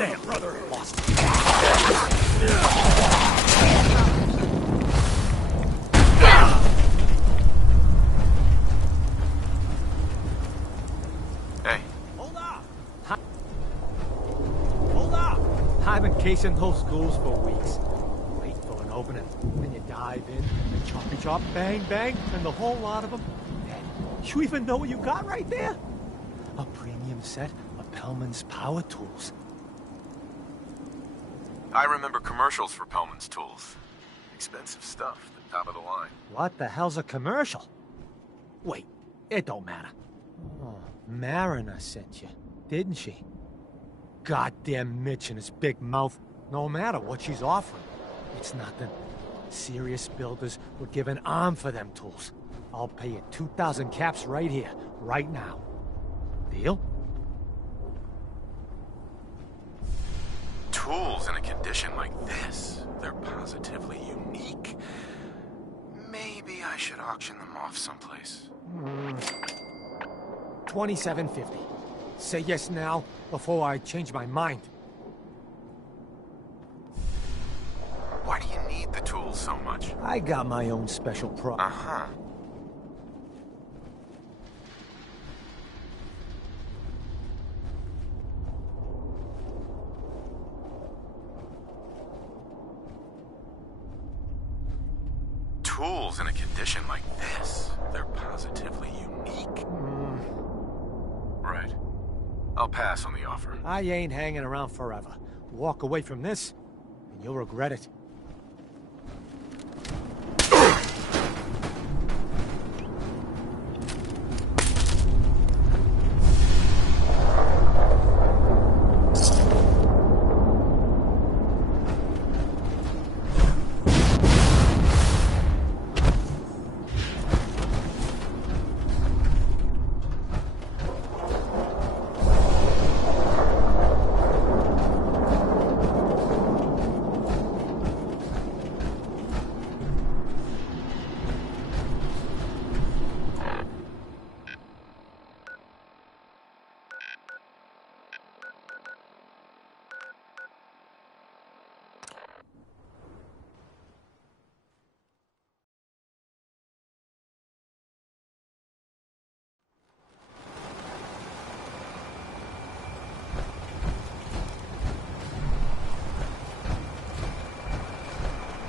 Damn, brother. Lost. Hey. Hold up! Hold up! I've been casing those schools for weeks. Wait for an opening, then you dive in, and choppy chop, bang bang, and the whole lot of them. And you even know what you got right there? A premium set of Pellman's power tools. I remember commercials for Pellman's tools. Expensive stuff, the top of the line. What the hell's a commercial? Wait, it don't matter. Oh, Mariner sent you, didn't she? Goddamn Mitch and his big mouth. No matter what she's offering, it's nothing. Serious builders would give an arm for them tools. I'll pay you 2,000 caps right here, right now. Deal? Tools in a condition like this, they're positively unique. Maybe I should auction them off someplace. $27.50. Say yes now, before I change my mind. Why do you need the tools so much? I got my own special pro. Uh-huh. Tools in a condition like this, they're positively unique. Right. I'll pass on the offer. I ain't hanging around forever. Walk away from this, and you'll regret it.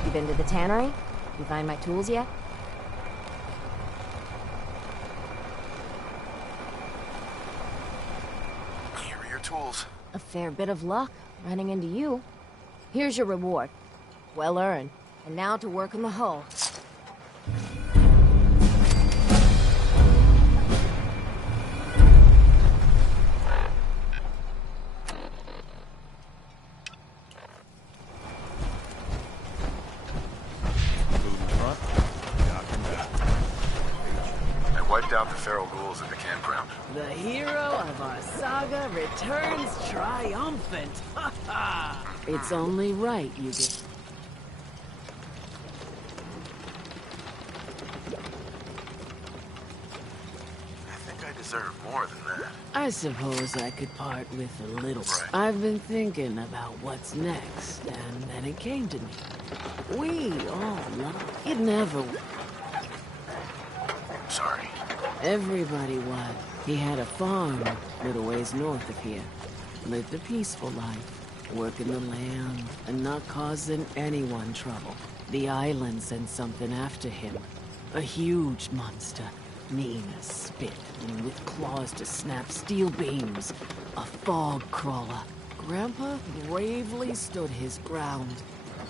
You been to the tannery? You find my tools yet? Here are your tools. A fair bit of luck running into you. Here's your reward. Well earned. And now to work on the hull. Out the feral ghouls at the campground. The hero of our saga returns triumphant. Ha ha! It's only right you get. I think I deserve more than that. I suppose I could part with a little. Right. I've been thinking about what's next, and then it came to me. We all love it. Never. Sorry. Everybody was. He had a farm a little ways north of here. Lived a peaceful life, working the land and not causing anyone trouble. The island sent something after him. A huge monster, mean as spit and with claws to snap steel beams. A fog crawler. Grandpa bravely stood his ground.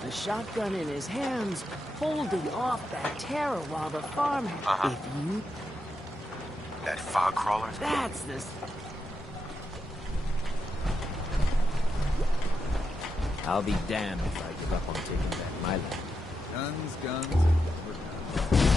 A shotgun in his hands, holding off that terror while the farm... If you... That fog crawler? That's this. I'll be damned if I give up on taking back my land. Guns, guns, and more guns.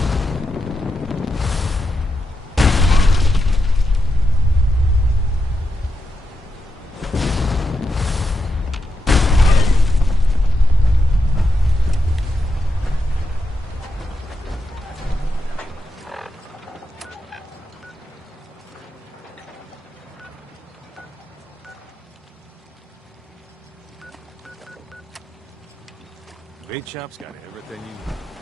Bait shop's got everything you need.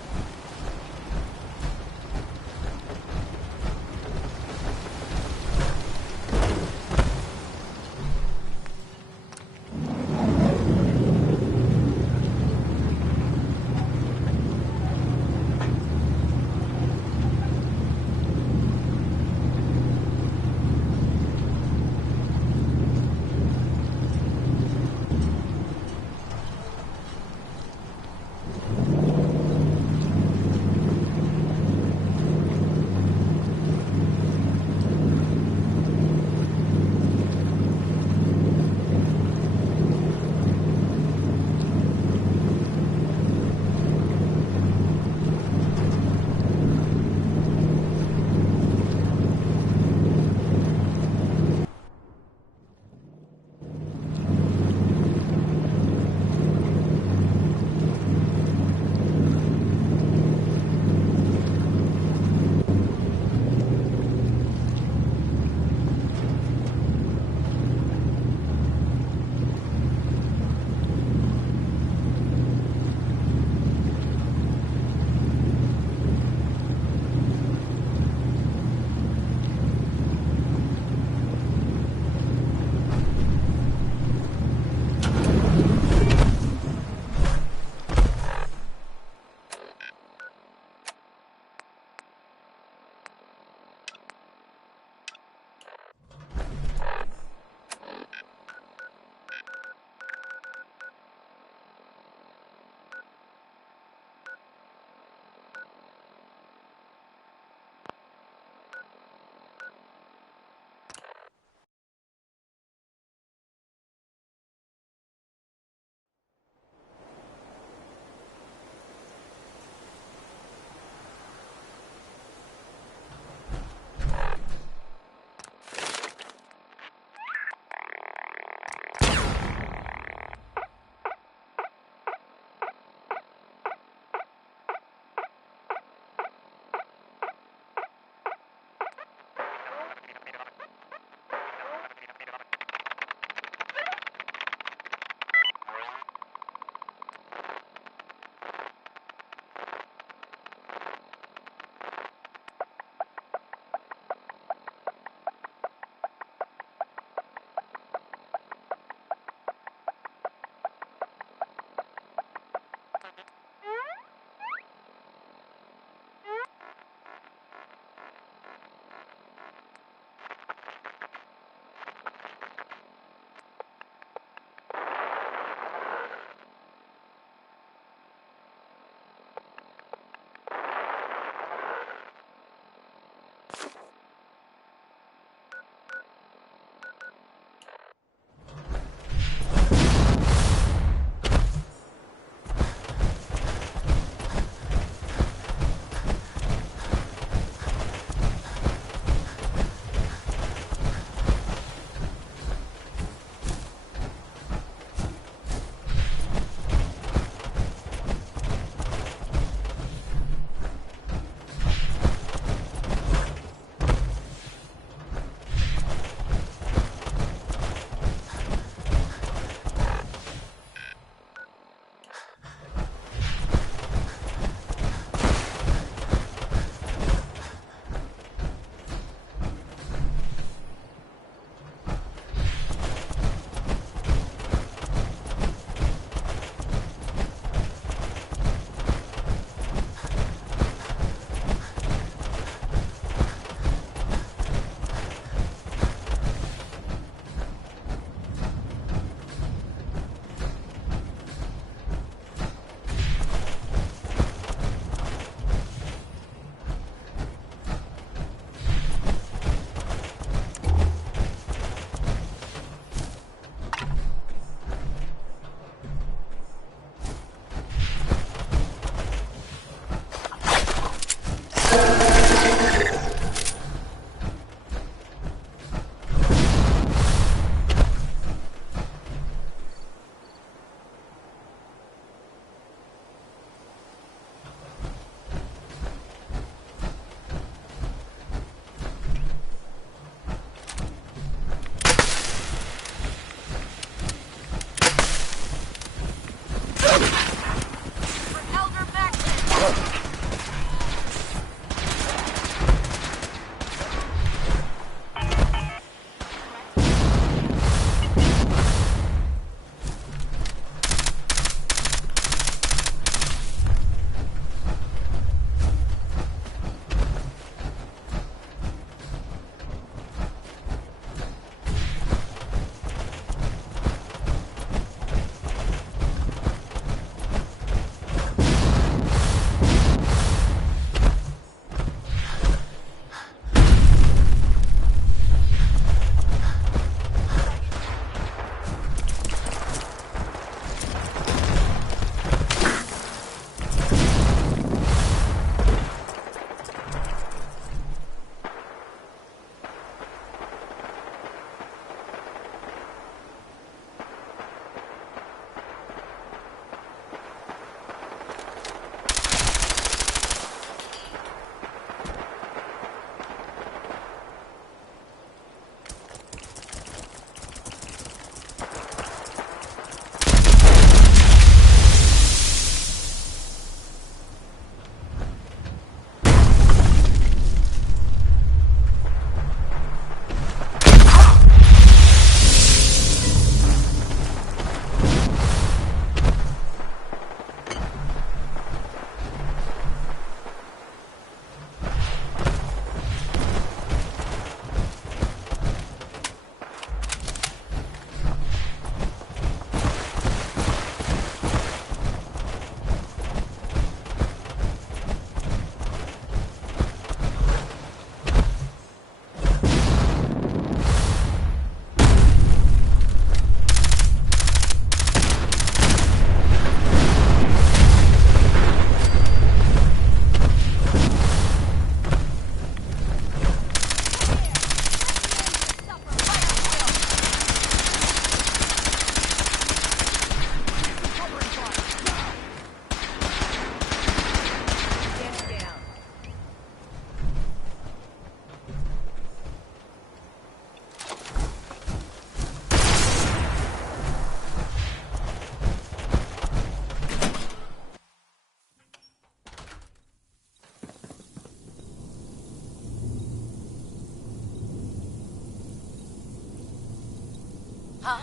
Huh?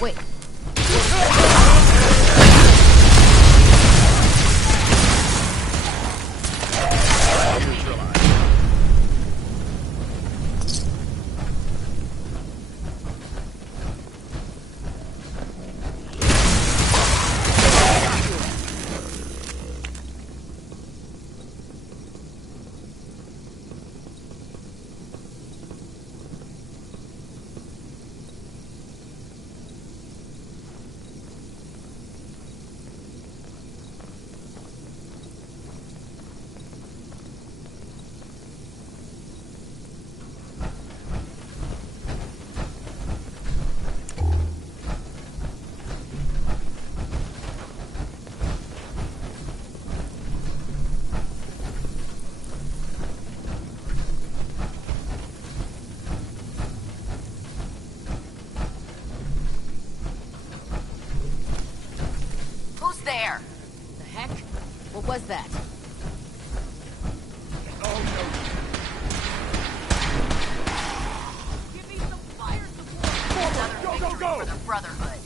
Wait. Who's there? The heck? What was that? Give me some fire support! Another victory for the Brotherhood.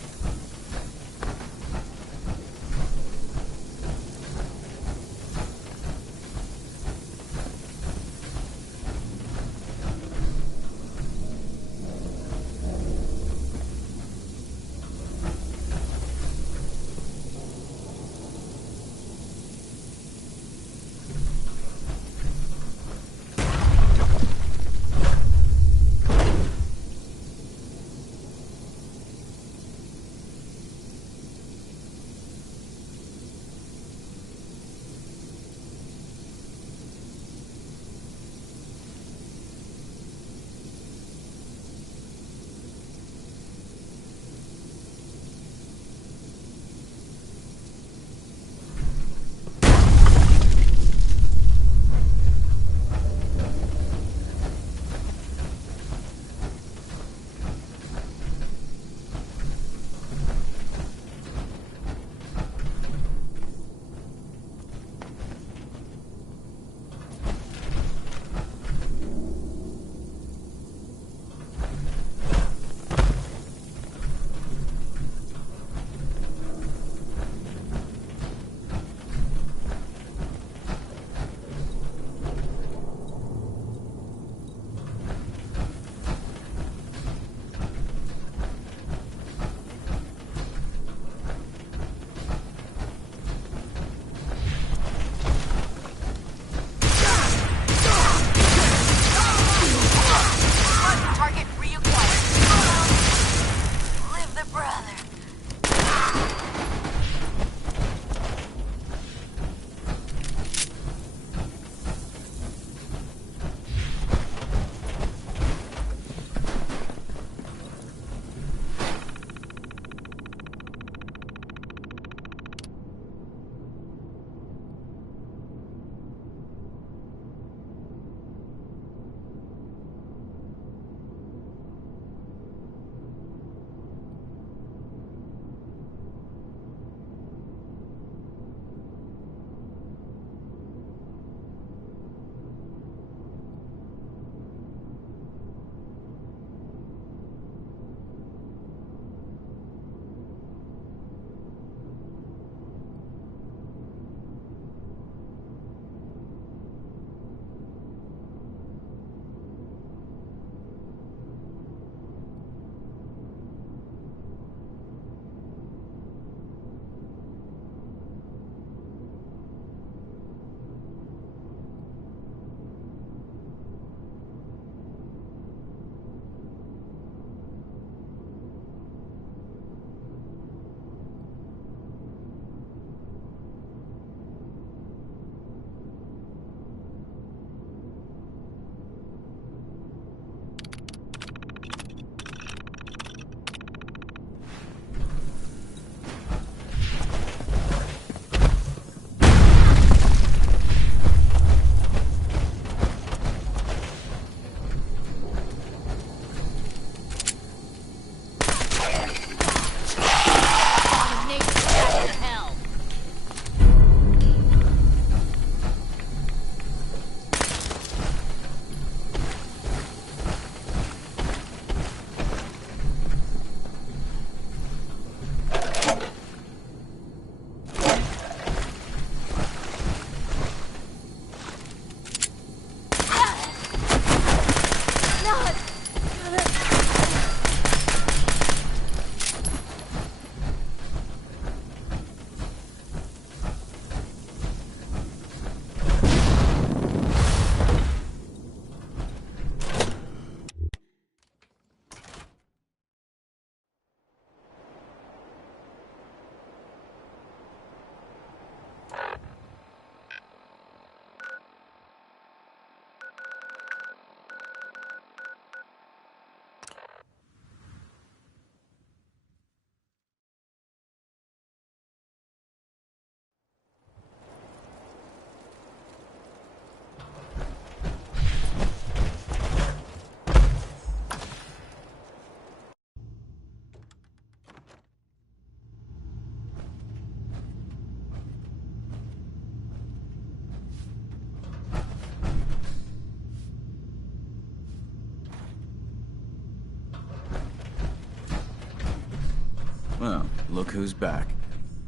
Look who's back.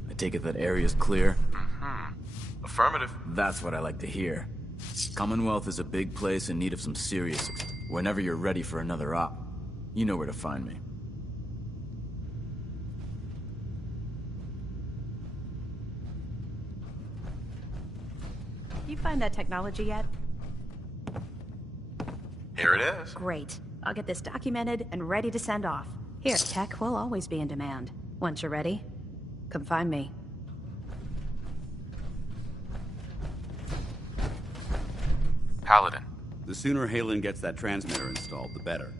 I take it that area's clear? Affirmative. That's what I like to hear. Commonwealth is a big place in need of some serious... Whenever you're ready for another op, you know where to find me. You find that technology yet? Here it is. Great. I'll get this documented and ready to send off. Here, tech will always be in demand. Once you're ready, come find me. Paladin. The sooner Halen gets that transmitter installed, the better.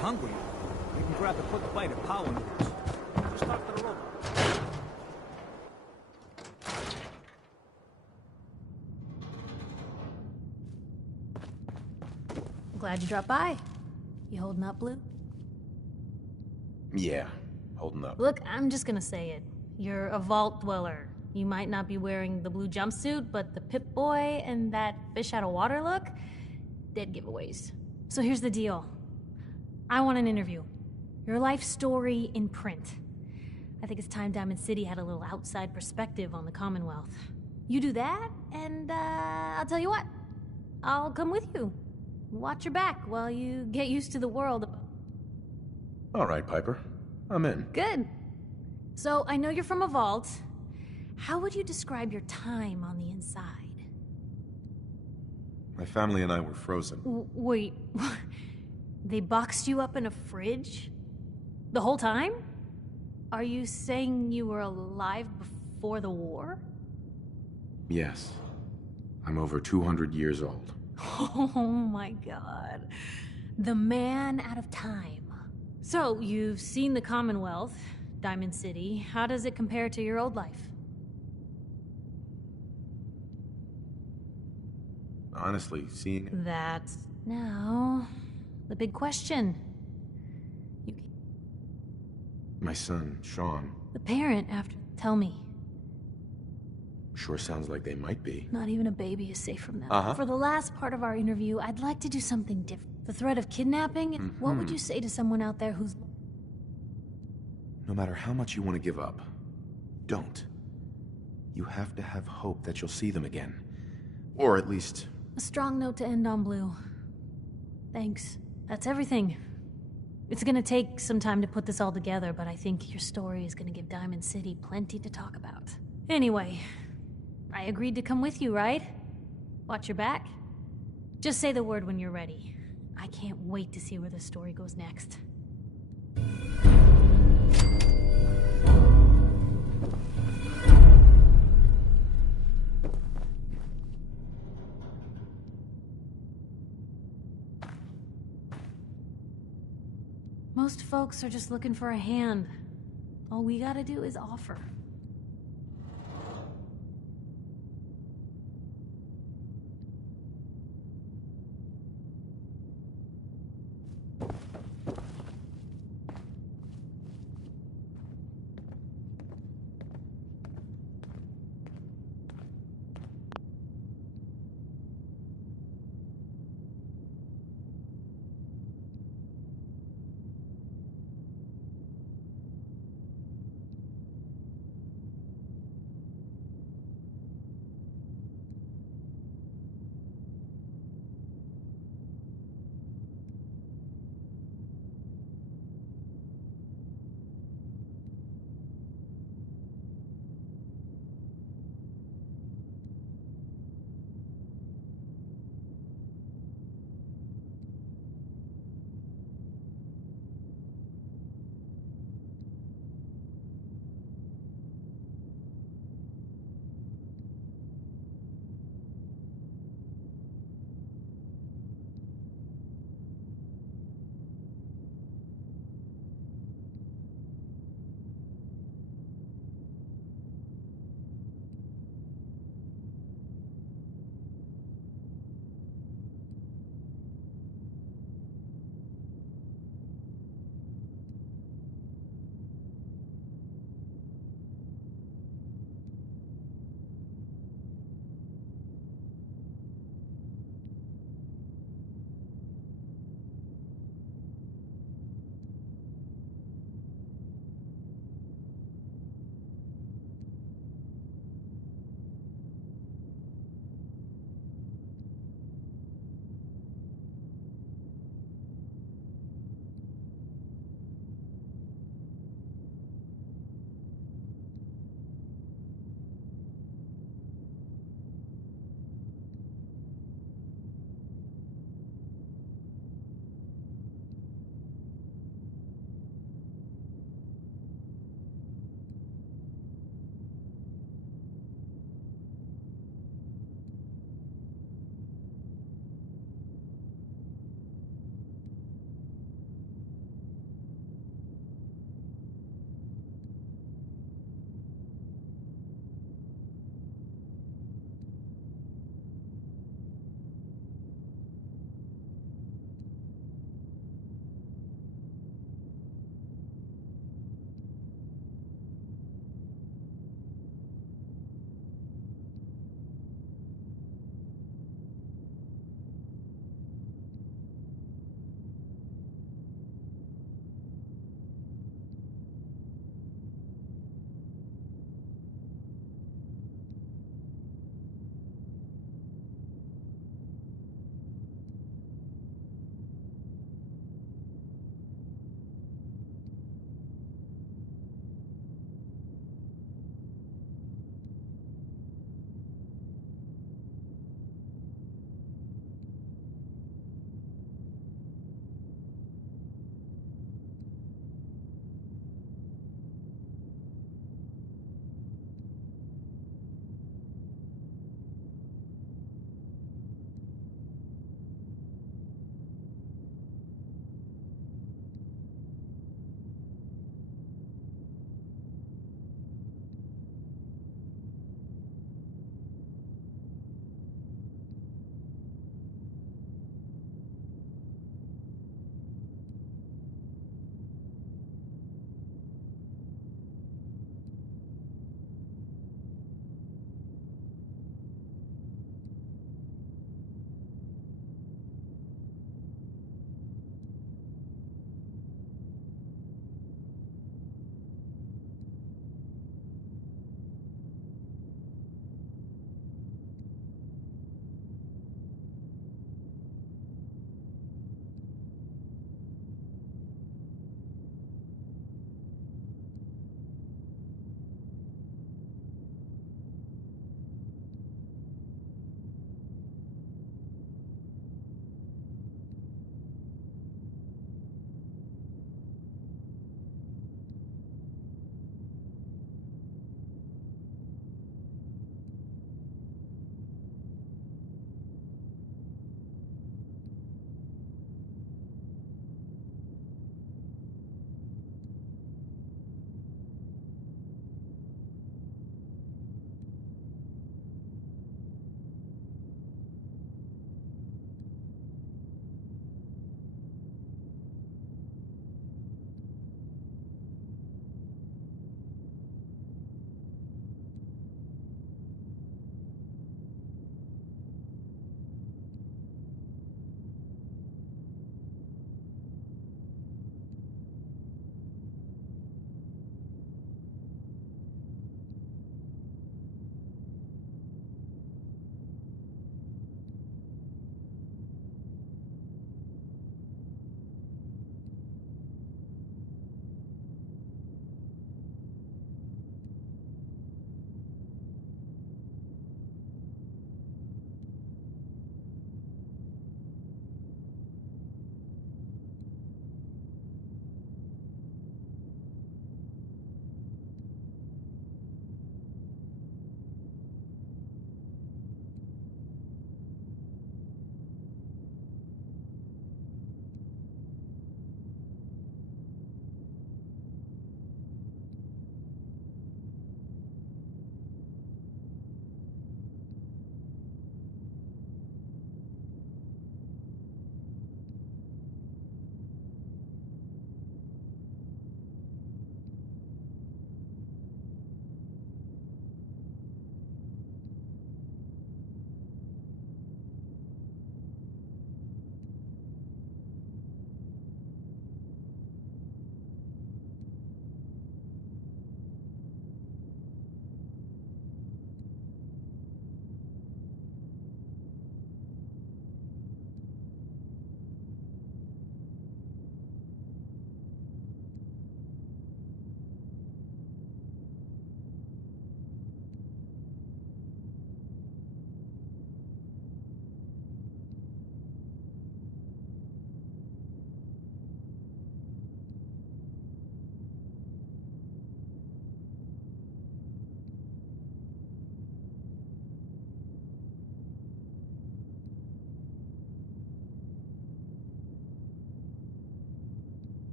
Hungry, you can grab a quick bite of power noodles. Just talk to the robot. Glad you dropped by. You holding up, Blue? Yeah, holding up. Look, I'm just gonna say it. You're a vault dweller. You might not be wearing the blue jumpsuit, but the Pip-Boy and that fish out of water look, dead giveaways. So here's the deal. I want an interview. Your life story in print. I think it's time Diamond City had a little outside perspective on the Commonwealth. You do that, and I'll tell you what. I'll come with you. watch your back while you get used to the world. All right, Piper. I'm in. Good. So, I know you're from a vault. How would you describe your time on the inside? My family and I were frozen. Wait, they boxed you up in a fridge? The whole time? Are you saying you were alive before the war? Yes. I'm over 200 years old. Oh my god. The man out of time. So, you've seen the Commonwealth, Diamond City. How does it compare to your old life? Honestly, seeing... That's now the big question. My son, Sean. The parent after... Tell me. Sure sounds like they might be. Not even a baby is safe from them. Uh-huh. For the last part of our interview, I'd like to do something different. The threat of kidnapping? What would you say to someone out there who's... No matter how much you want to give up, don't. You have to have hope that you'll see them again. Or at least... A strong note to end on, Blue. Thanks. That's everything. It's gonna take some time to put this all together, but I think your story is gonna give Diamond City plenty to talk about. Anyway, I agreed to come with you, right? Watch your back? Just say the word when you're ready. I can't wait to see where the story goes next. Most folks are just looking for a hand. All we gotta do is offer.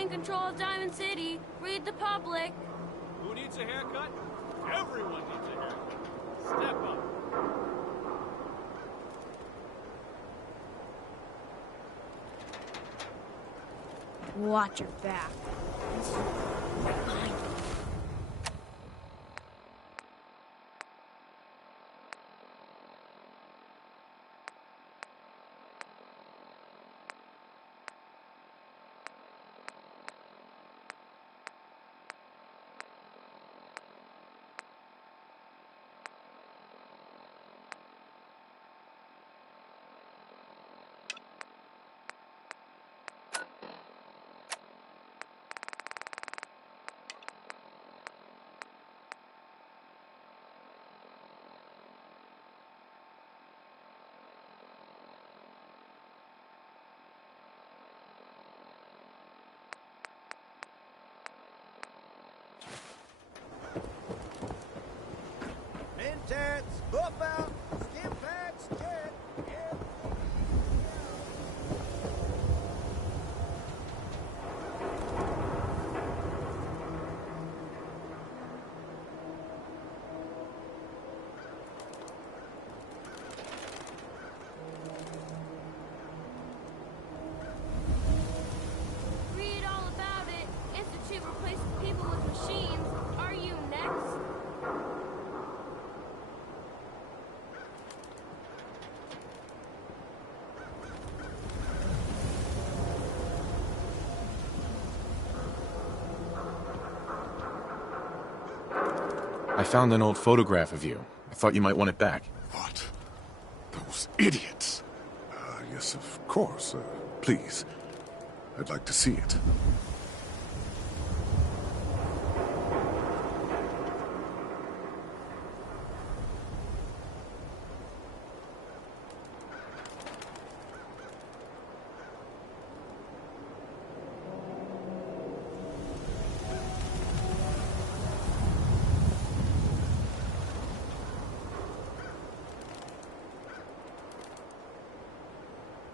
in control of Diamond City. Read the public. Who needs a haircut? Everyone needs a haircut. Step up. Watch your back. Right behind you. Intense, buff out, skin packs, jet, Read all about it. Institute replaces people with machines. Are you next? I found an old photograph of you. I thought you might want it back. What? Those idiots? Yes, of course. Please. I'd like to see it.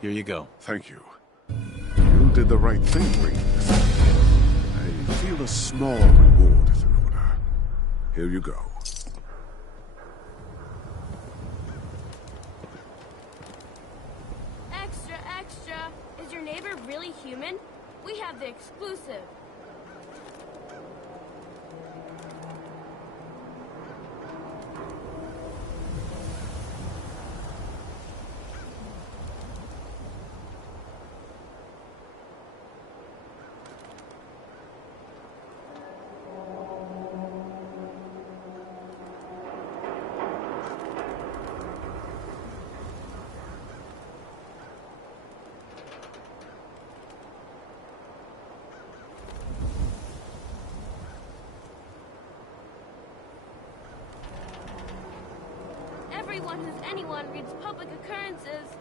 Here you go. Thank you. You did the right thing bringing this. I feel a small reward is in order. Here you go. Extra, extra. Is your neighbor really human? We have the exclusive. Everyone who's anyone reads public occurrences.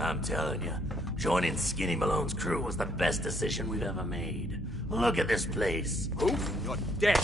I'm telling you, joining Skinny Malone's crew was the best decision we've ever made. Look at this place. Who? You're dead.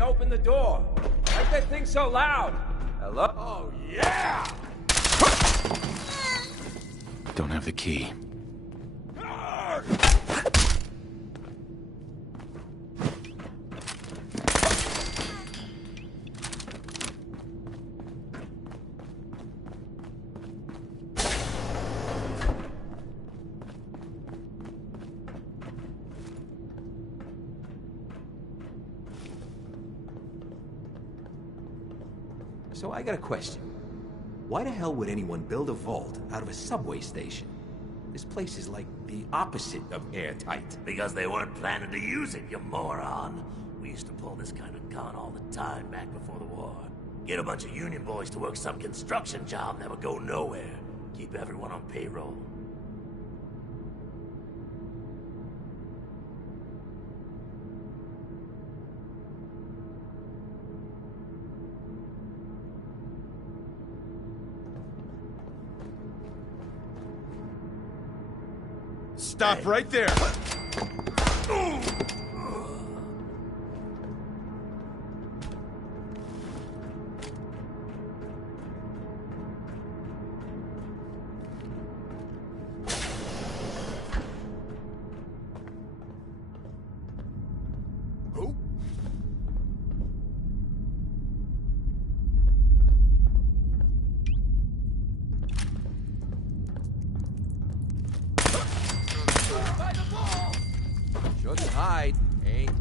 Open the door. Why's that thing so loud? Hello? Oh, yeah! Don't have the key. So I got a question. Why the hell would anyone build a vault out of a subway station? This place is like the opposite of airtight. Because they weren't planning to use it, you moron. We used to pull this kind of gun all the time back before the war. Get a bunch of union boys to work some construction job that would go nowhere. Keep everyone on payroll. Stop right there!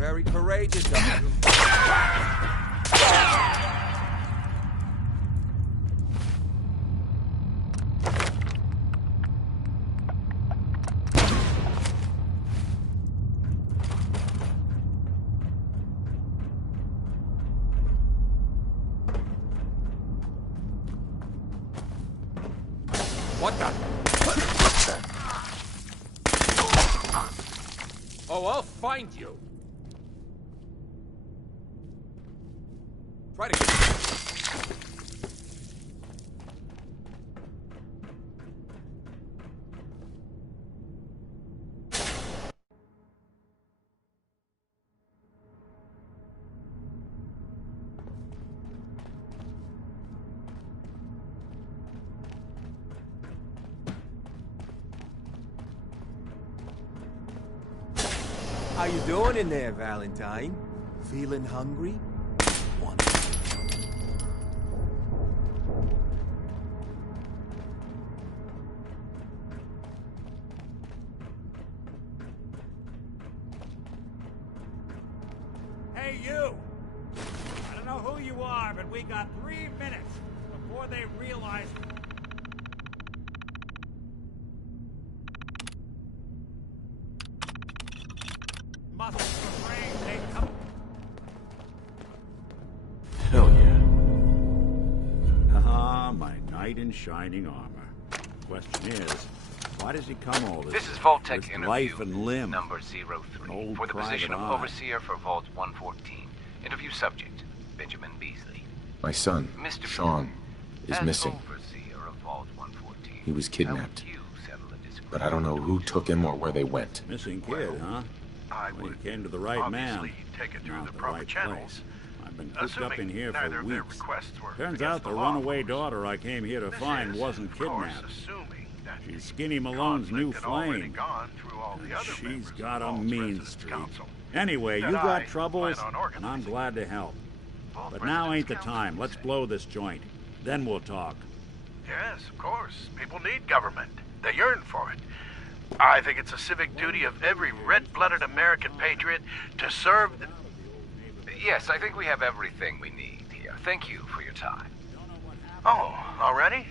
Very courageous of you. What the? Oh, I'll find you. Try to get... How you doing in there, Valentine? Feeling hungry? Hey, you! I don't know who you are, but we got 3 minutes before they realize... Muscles for brain, they come... Hell yeah. Haha, my knight in shining armor. Question is, why does he come all this? This is Vault-Tec with interview life and limb. number 03 Old for the position of private eye. Overseer for Vault 114. Interview subject, Benjamin Beasley. My son, Mr. Sean, is As missing. Overseer of Vault 114, He was kidnapped. how would you settle a dispute? But I don't know who took him or where they went. Missing kid, huh? Well, you came to the right man. Take it through Not the the proper right channels. place. I've been cooped up in here neither for of their weeks. requests were Turns against out the the law, runaway daughter I came here to find wasn't of course, kidnapped. assuming that She's Skinny Malone's new had already flame. gone through all the other She's members got of a Vault's mean Residence streak. Council. Anyway, That you I got troubles, plan on and I'm glad to help. Vault But now ain't the Residence time. Let's blow this joint. Then we'll talk. Yes, of course. People need government. They yearn for it. I think it's a civic duty of every red-blooded American patriot to serve the... Yes, I think we have everything we need here. Thank you for your time. Oh, already?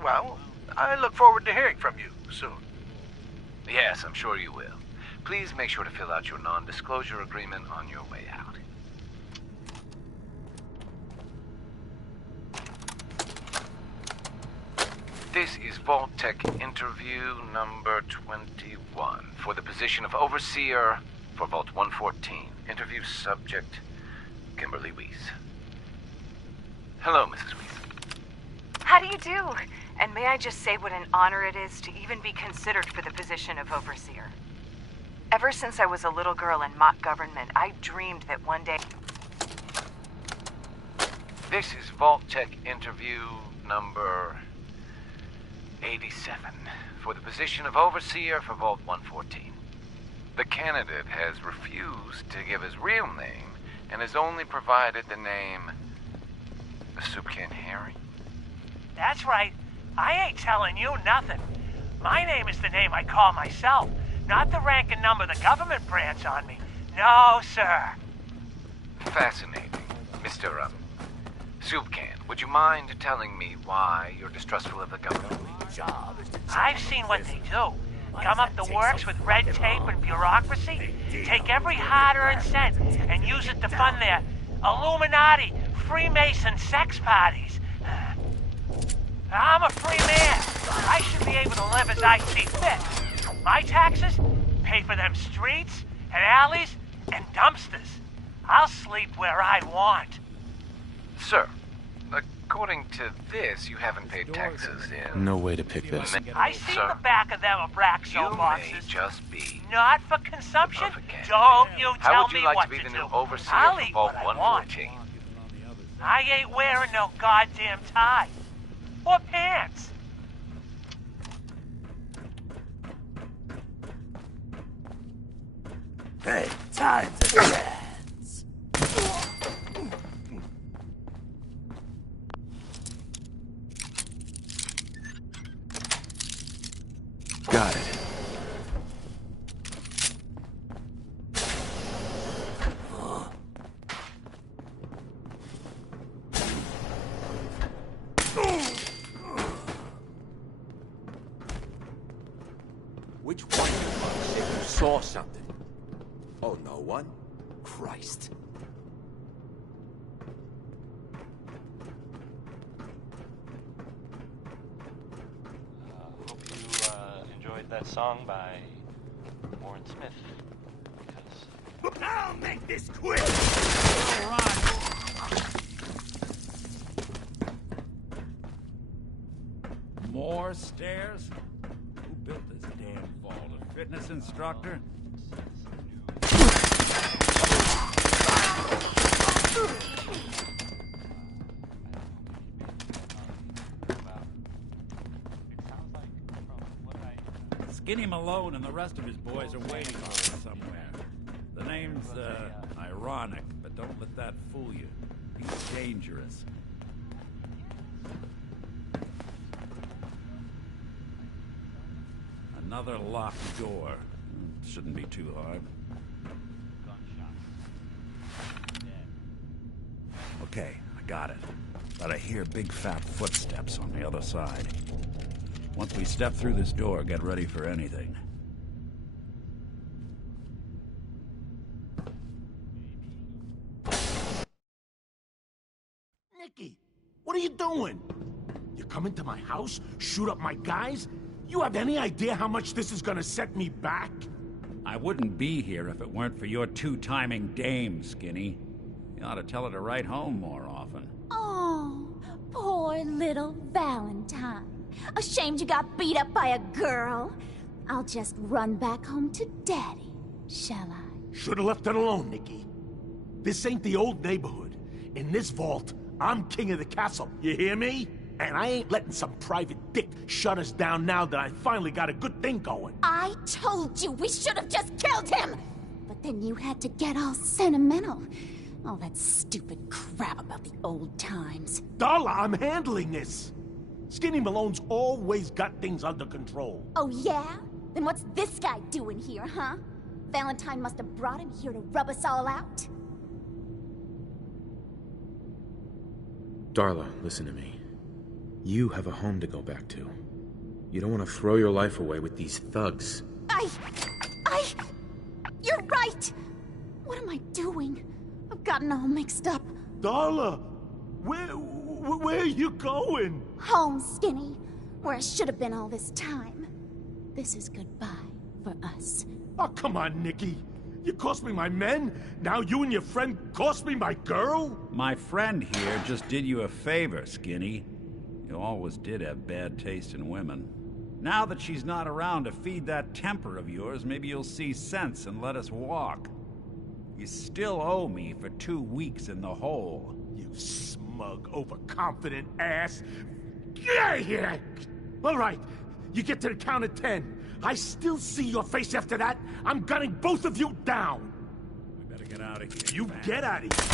Well, I look forward to hearing from you soon. Yes, I'm sure you will. Please make sure to fill out your non-disclosure agreement on your way out. This is Vault-Tec interview number 21 for the position of Overseer for Vault 114. Interview subject, Kimberly Weiss. Hello, Mrs. Weiss. How do you do? And may I just say what an honor it is to even be considered for the position of Overseer. Ever since I was a little girl in mock government, I dreamed that one day... This is Vault-Tec interview number 87 for the position of Overseer for Vault 114. The candidate has refused to give his real name and has only provided the name Soup Can Harry. That's right. I ain't telling you nothing. My name is the name I call myself, not the rank and number the government branch on me. No, sir. Fascinating. Mr. Soup Can, would you mind telling me why you're distrustful of the government? I've seen what they do. Gum up the works with red tape and bureaucracy, take every hard-earned cent and use it to fund their Illuminati, Freemason sex parties. I'm a free man. I should be able to live as I see fit. My taxes pay for them streets and alleys and dumpsters. I'll sleep where I want. Sir, according to this, you haven't paid taxes in... No way to pick this. I seen Sir, the back of them Abraxo you boxes. may just be... Not for consumption? Don't you How tell would you me like what to be the do. new Overseer I'll for eat Vault what I want. 114? I ain't wearing no goddamn tie. Or pants. Hey, time to dance. Got it. one? Christ. Hope you enjoyed that song by Warren Smith. Because I'll make this quick! All right. More stairs? Who built this damn vault? A fitness instructor? Skinny Malone and the rest of his boys are waiting for us somewhere. The name's, ironic, but don't let that fool you. He's dangerous. Another locked door. Shouldn't be too hard. Okay, I got it. But I hear big fat footsteps on the other side. Once we step through this door, get ready for anything. Nicky, what are you doing? You come into my house, shoot up my guys? You have any idea how much this is gonna set me back? I wouldn't be here if it weren't for your two-timing dame, Skinny. You ought to tell her to write home more often. Oh, poor little Valentine. Ashamed you got beat up by a girl? I'll just run back home to Daddy, shall I? Should've left it alone, Nicky. This ain't the old neighborhood. In this vault, I'm king of the castle. You hear me? And I ain't letting some private dick shut us down now that I finally got a good thing going. I told you we should have just killed him! But then you had to get all sentimental. All that stupid crap about the old times. Darla, I'm handling this. Skinny Malone's always got things under control. Oh yeah? Then what's this guy doing here, huh? Valentine must have brought him here to rub us all out? Darla, listen to me. You have a home to go back to. You don't want to throw your life away with these thugs. You're right! What am I doing? I've gotten all mixed up. Darla, where are you going? Home, Skinny. Where I should have been all this time. This is goodbye for us. Oh, come on, Nicky. You cost me my men, now you and your friend cost me my girl? My friend here just did you a favor, Skinny. You always did have bad taste in women. Now that she's not around to feed that temper of yours, maybe you'll see sense and let us walk. You still owe me for 2 weeks in the hole. You smug, overconfident ass. Get out of here! All right, you get to the count of 10. I still see your face after that. I'm gunning both of you down. We better get out of here. You get out of here.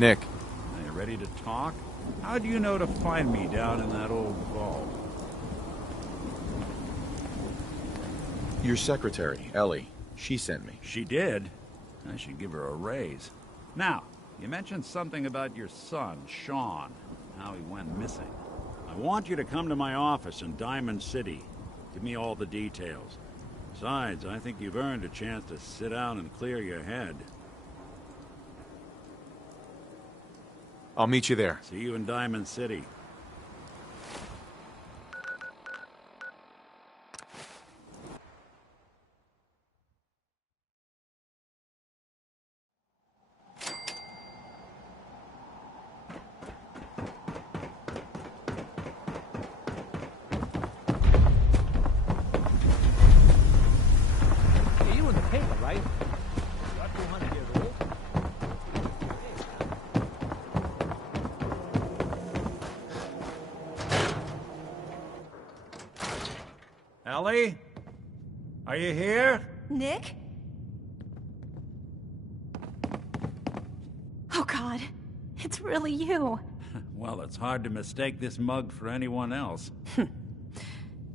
Nick. Are you ready to talk? How do you know to find me down in that old vault? Your secretary, Ellie. She sent me. She did? I should give her a raise. Now, you mentioned something about your son, Sean, how he went missing. I want you to come to my office in Diamond City. Give me all the details. Besides, I think you've earned a chance to sit down and clear your head. I'll meet you there. See you in Diamond City. Hey, you in the paper, right? You're 200 years old. Ellie? Are you here? Nick? Oh God, it's really you. Well, it's hard to mistake this mug for anyone else.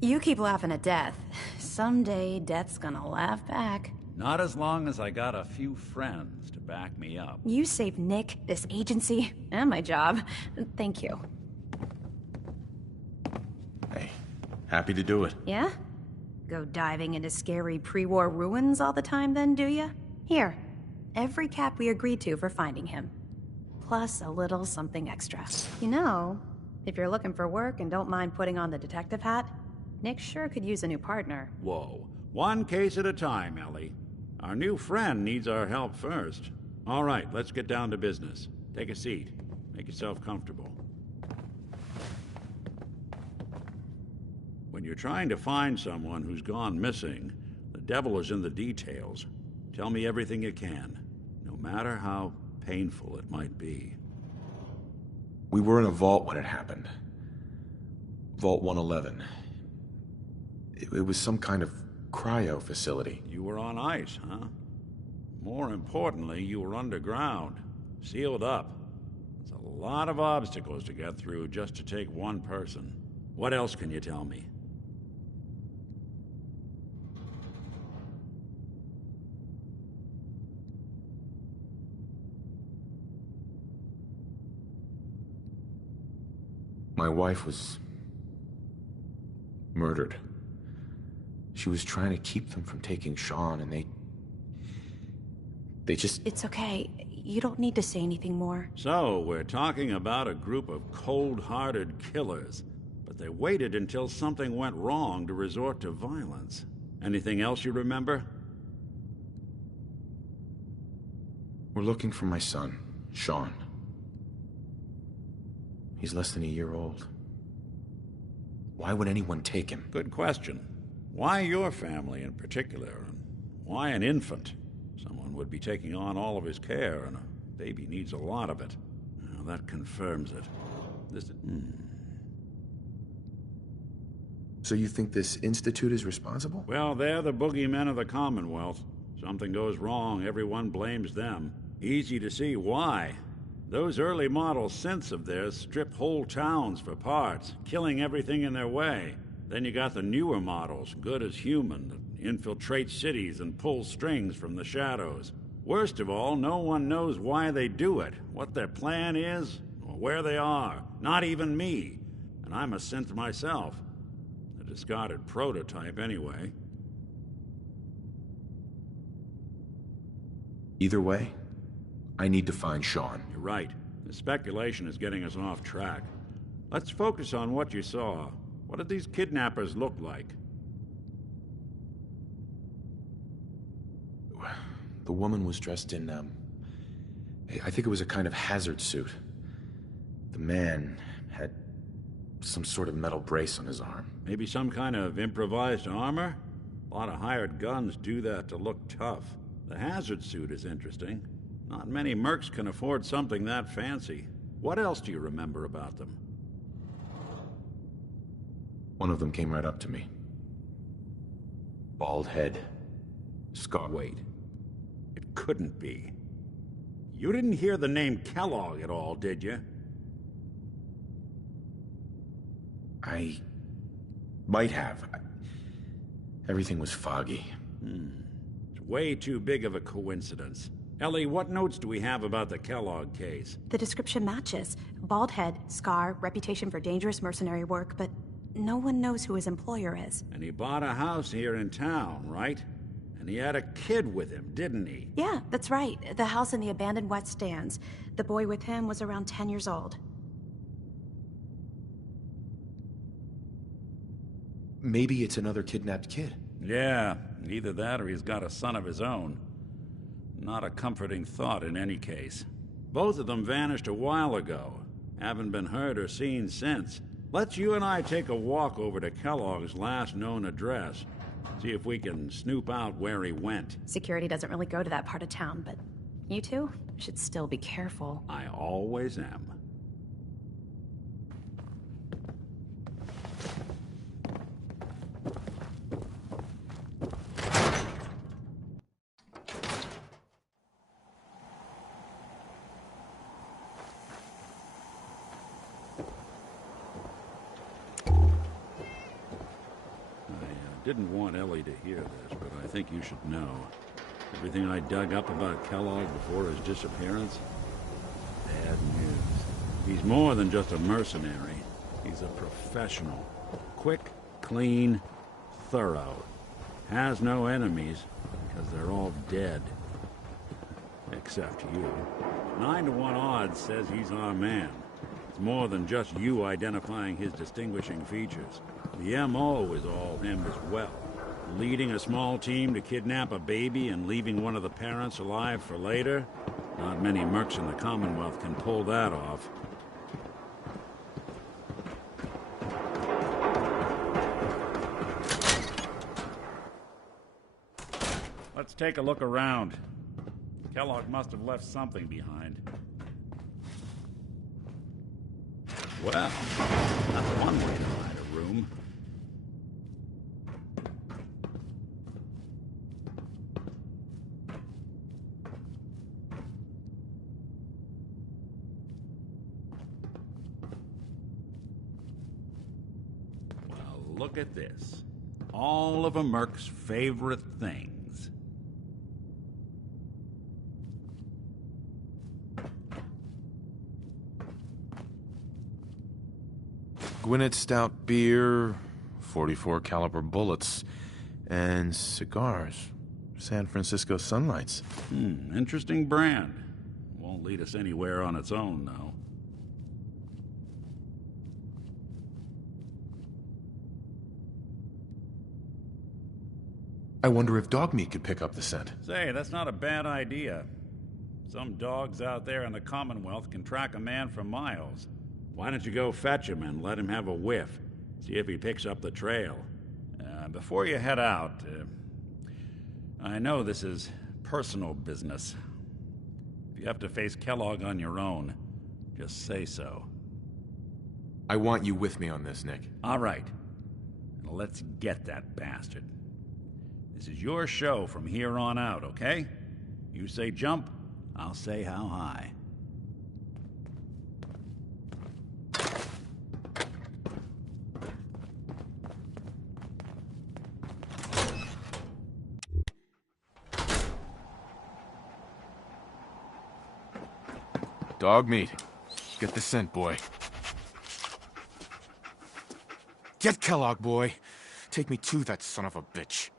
You keep laughing at death. Someday, death's gonna laugh back. Not as long as I got a few friends to back me up. You saved Nick, this agency, and my job. Thank you. Hey, happy to do it. Yeah? Go diving into scary pre-war ruins all the time then, do ya? Here, every cap we agreed to for finding him. Plus a little something extra. You know, if you're looking for work and don't mind putting on the detective hat, Nick sure could use a new partner. Whoa. One case at a time, Ellie. Our new friend needs our help first. All right, let's get down to business. Take a seat. Make yourself comfortable. When you're trying to find someone who's gone missing, the devil is in the details. Tell me everything you can, no matter how painful it might be. We were in a vault when it happened. Vault 111. It was some kind of cryo facility. You were on ice, huh? More importantly, you were underground, sealed up. There's a lot of obstacles to get through just to take one person. What else can you tell me? My wife was murdered. She was trying to keep them from taking Sean, and they just... It's okay. You don't need to say anything more. So, we're talking about a group of cold-hearted killers, but they waited until something went wrong to resort to violence. Anything else you remember? We're looking for my son, Sean. He's less than a year old. Why would anyone take him? Good question. Why your family in particular? And why an infant? Someone would be taking on all of his care, and a baby needs a lot of it. Now, that confirms it. So you think this institute is responsible? Well, they're the boogeymen of the Commonwealth. Something goes wrong, everyone blames them. Easy to see why. Those early model synths of theirs strip whole towns for parts, killing everything in their way. Then you got the newer models, good as human, that infiltrate cities and pull strings from the shadows. Worst of all, no one knows why they do it, what their plan is, or where they are. Not even me. And I'm a synth myself. A discarded prototype, anyway. Either way, I need to find Sean. You're right. The speculation is getting us off track. Let's focus on what you saw. What did these kidnappers look like? The woman was dressed in, I think it was a kind of hazard suit. The man had some sort of metal brace on his arm. Maybe some kind of improvised armor? A lot of hired guns do that to look tough. The hazard suit is interesting. Not many mercs can afford something that fancy. What else do you remember about them? One of them came right up to me. Bald head. Scar. Wait. It couldn't be. You didn't hear the name Kellogg at all, did you? I might have. Everything was foggy. It's way too big of a coincidence. Ellie, what notes do we have about the Kellogg case? The description matches. Bald head, scar, reputation for dangerous mercenary work, but no one knows who his employer is. And he bought a house here in town, right? And he had a kid with him, didn't he? Yeah, that's right. The house in the abandoned West Stands. The boy with him was around 10 years old. Maybe it's another kidnapped kid. Yeah, either that or he's got a son of his own. Not a comforting thought in any case. Both of them vanished a while ago. Haven't been heard or seen since. Let's you and I take a walk over to Kellogg's last known address. See if we can snoop out where he went. Security doesn't really go to that part of town, but you two should still be careful. I always am. didn't want Ellie to hear this, but I think you should know. Everything I dug up about Kellogg before his disappearance? Bad news. He's more than just a mercenary. He's a professional. Quick, clean, thorough. Has no enemies, because they're all dead. Except you. 9-to-1 odds says he's our man. It's more than just you identifying his distinguishing features. The M.O. is all him as well. Leading a small team to kidnap a baby and leaving one of the parents alive for later? Not many mercs in the Commonwealth can pull that off. Let's take a look around. Kellogg must have left something behind. Well, that's one way to hide a room. Well, look at this. All of a merc's favorite things. Gwinnett Stout beer, 44 caliber bullets, and cigars. San Francisco Sunlights. Interesting brand. Won't lead us anywhere on its own, though. I wonder if dog meat could pick up the scent. Say, that's not a bad idea. Some dogs out there in the Commonwealth can track a man for miles. Why don't you go fetch him and let him have a whiff? See if he picks up the trail. Before you head out, I know this is personal business. If you have to face Kellogg on your own, just say so. I want you with me on this, Nick. All right. Now let's get that bastard. This is your show from here on out, okay? You say jump, I'll say how high. Dog meat. Get the scent, boy. Get Kellogg, boy. Take me to that son of a bitch.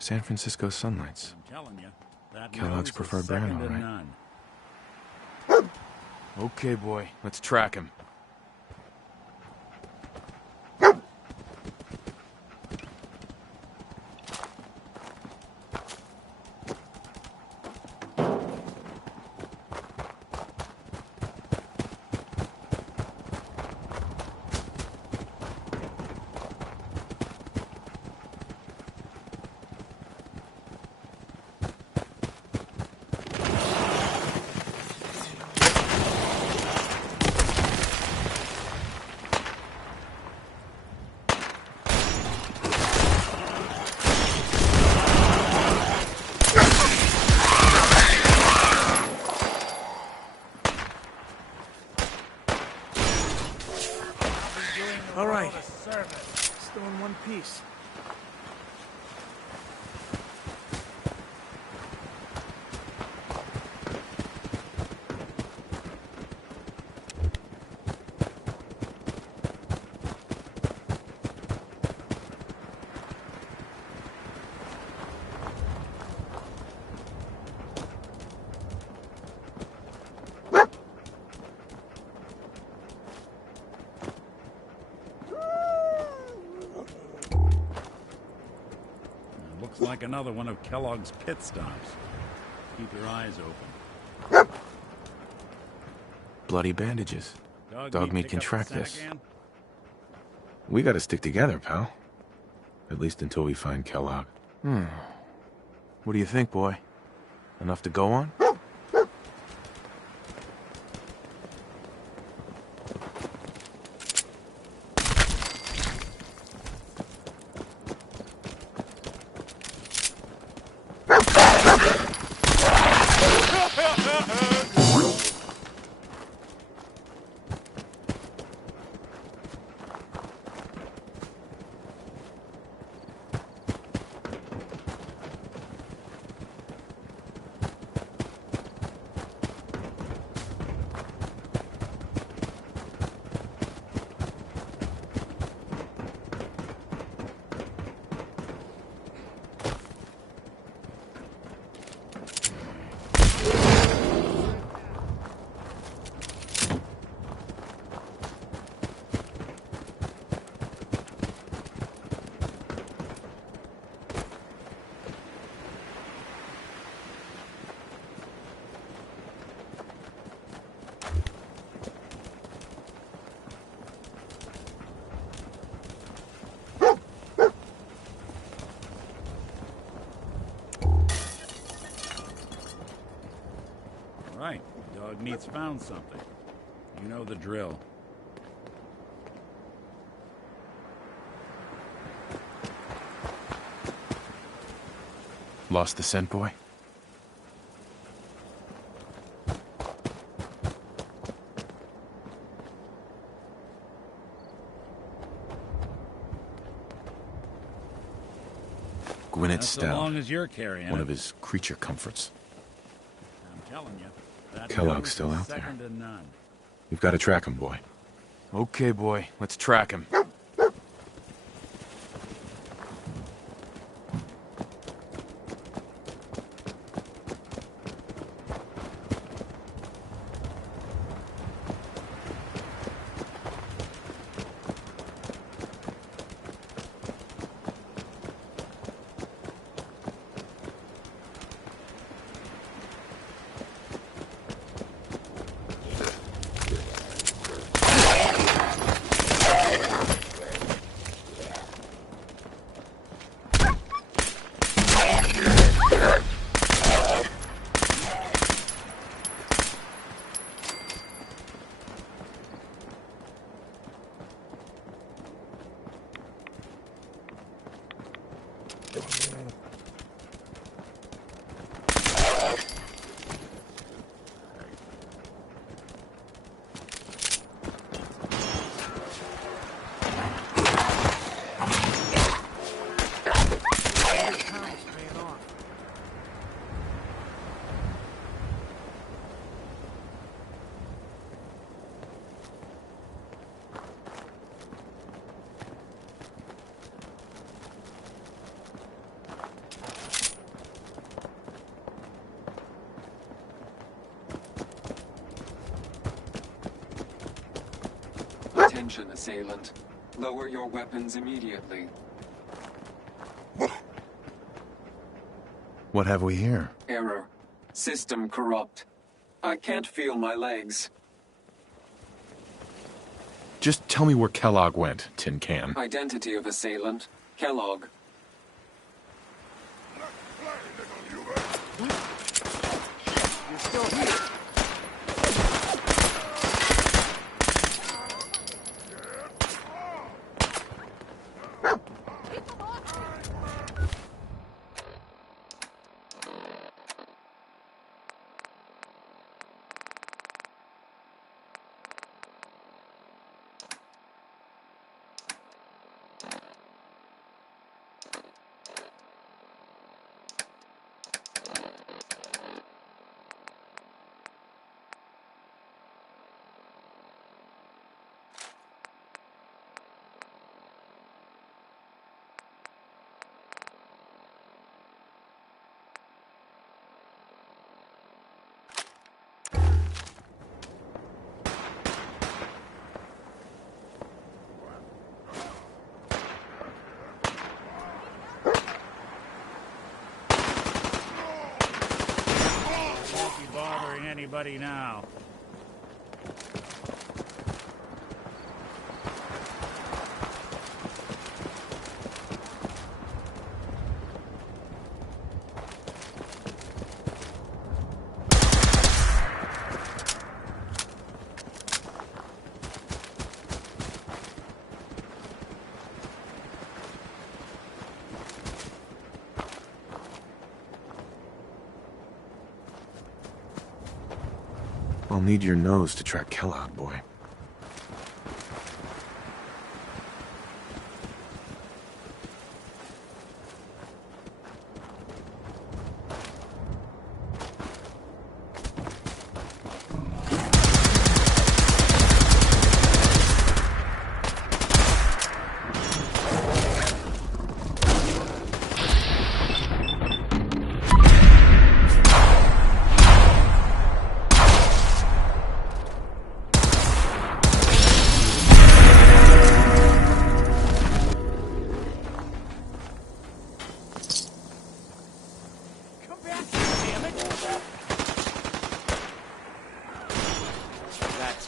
San Francisco Sunlights. I'm telling you, that Kellogg's preferred brand, all right. None. Okay, boy. Let's track him. All right. Still in one piece. like another one of Kellogg's pit stops. Keep your eyes open. Bloody bandages. Dog meat can pick up track the this. Sanagan? We gotta stick together, pal. At least until we find Kellogg. What do you think, boy? Enough to go on? Right. Dog meat's found something. You know the drill. Lost the scent, boy? Gwyneth That's so long as you're carrying one it. of his creature comforts. I'm telling you. That Kellogg's nose still is out there. second to none. We've got to track him, boy. Okay, boy. Let's track him. Attention, assailant. Lower your weapons immediately. What have we here? Error. System corrupt. I can't feel my legs. Just tell me where Kellogg went, Tin Can. Identity of assailant. Kellogg. You're still here. anybody now. I'll need your nose to track Kellogg, boy.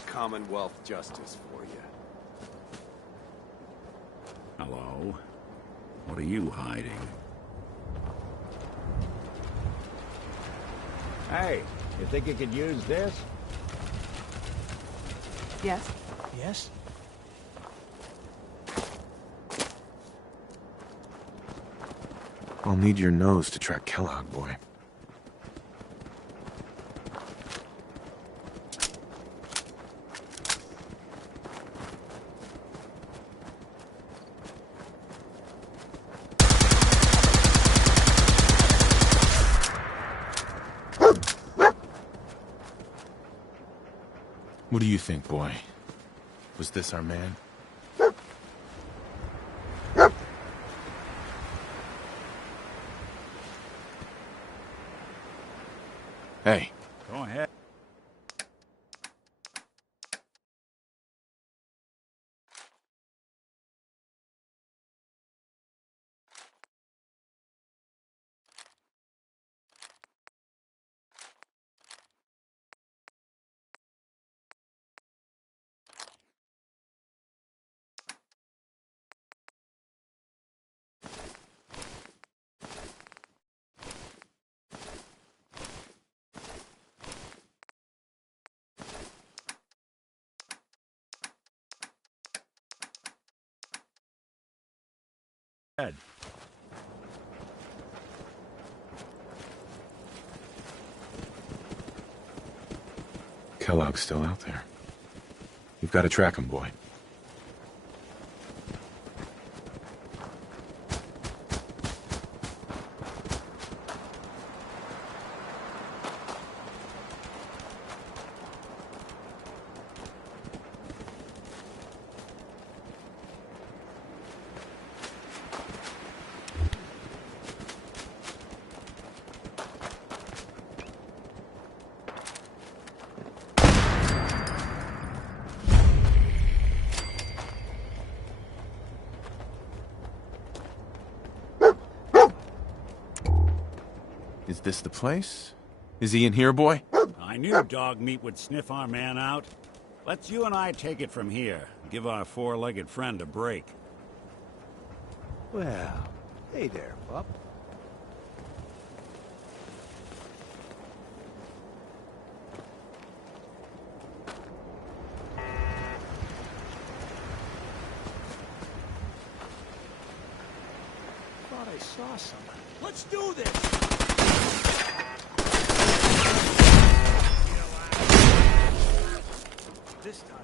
Commonwealth justice for you. Hello? What are you hiding? Hey, you think you could use this? Yes? Yes? I'll need your nose to track Kellogg, boy. What do you think, boy? Was this our man? Hey. Go ahead. Ed. Kellogg's still out there. You've got to track him, boy. Is this the place? Is he in here, boy? I knew dog meat would sniff our man out. Let's you and I take it from here. Give our four-legged friend a break. Well, hey there, pup. Thought I saw something. Let's do this! This time.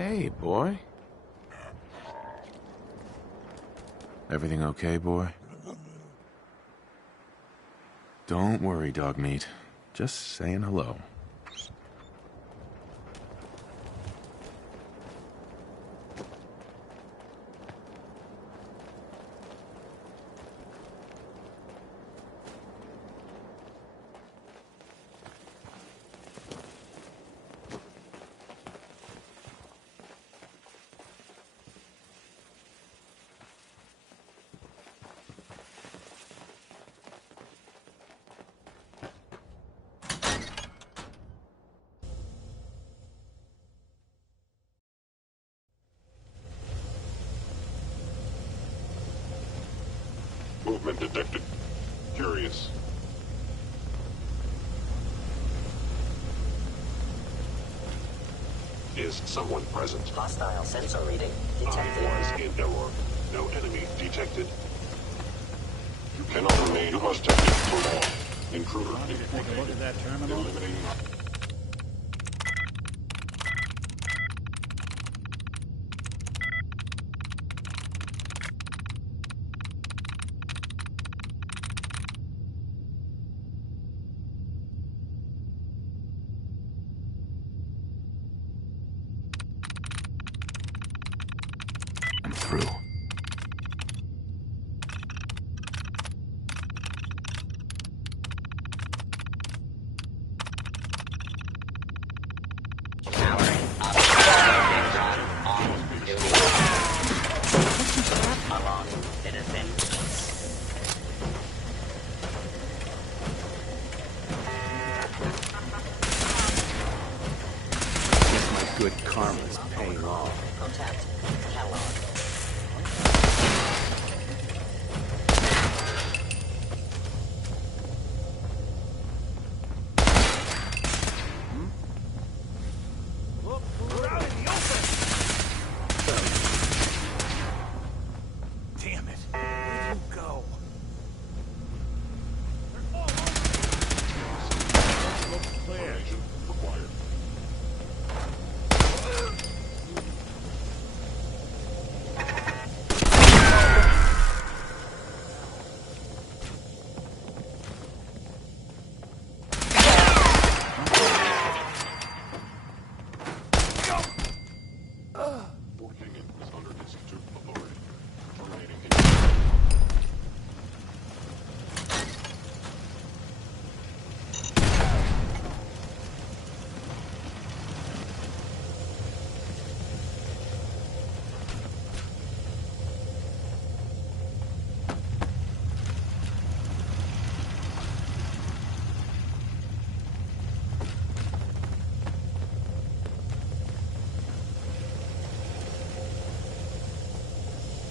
Hey, boy. Everything okay, boy? Don't worry, dog meat. Just saying hello. Movement detected. Curious. Is someone present? Hostile sensor reading detected. Was in error. No enemy detected. You cannot remain. You must take it too long. Intruder. Take a look at that terminal. Eliminating. I'm through. Guess my good karma's paying off. Contact catalog. Look, we're out in the open! Damn it. Where'd you go? They're all over. Looks clear. Required. Working is under Institute authority. Terminating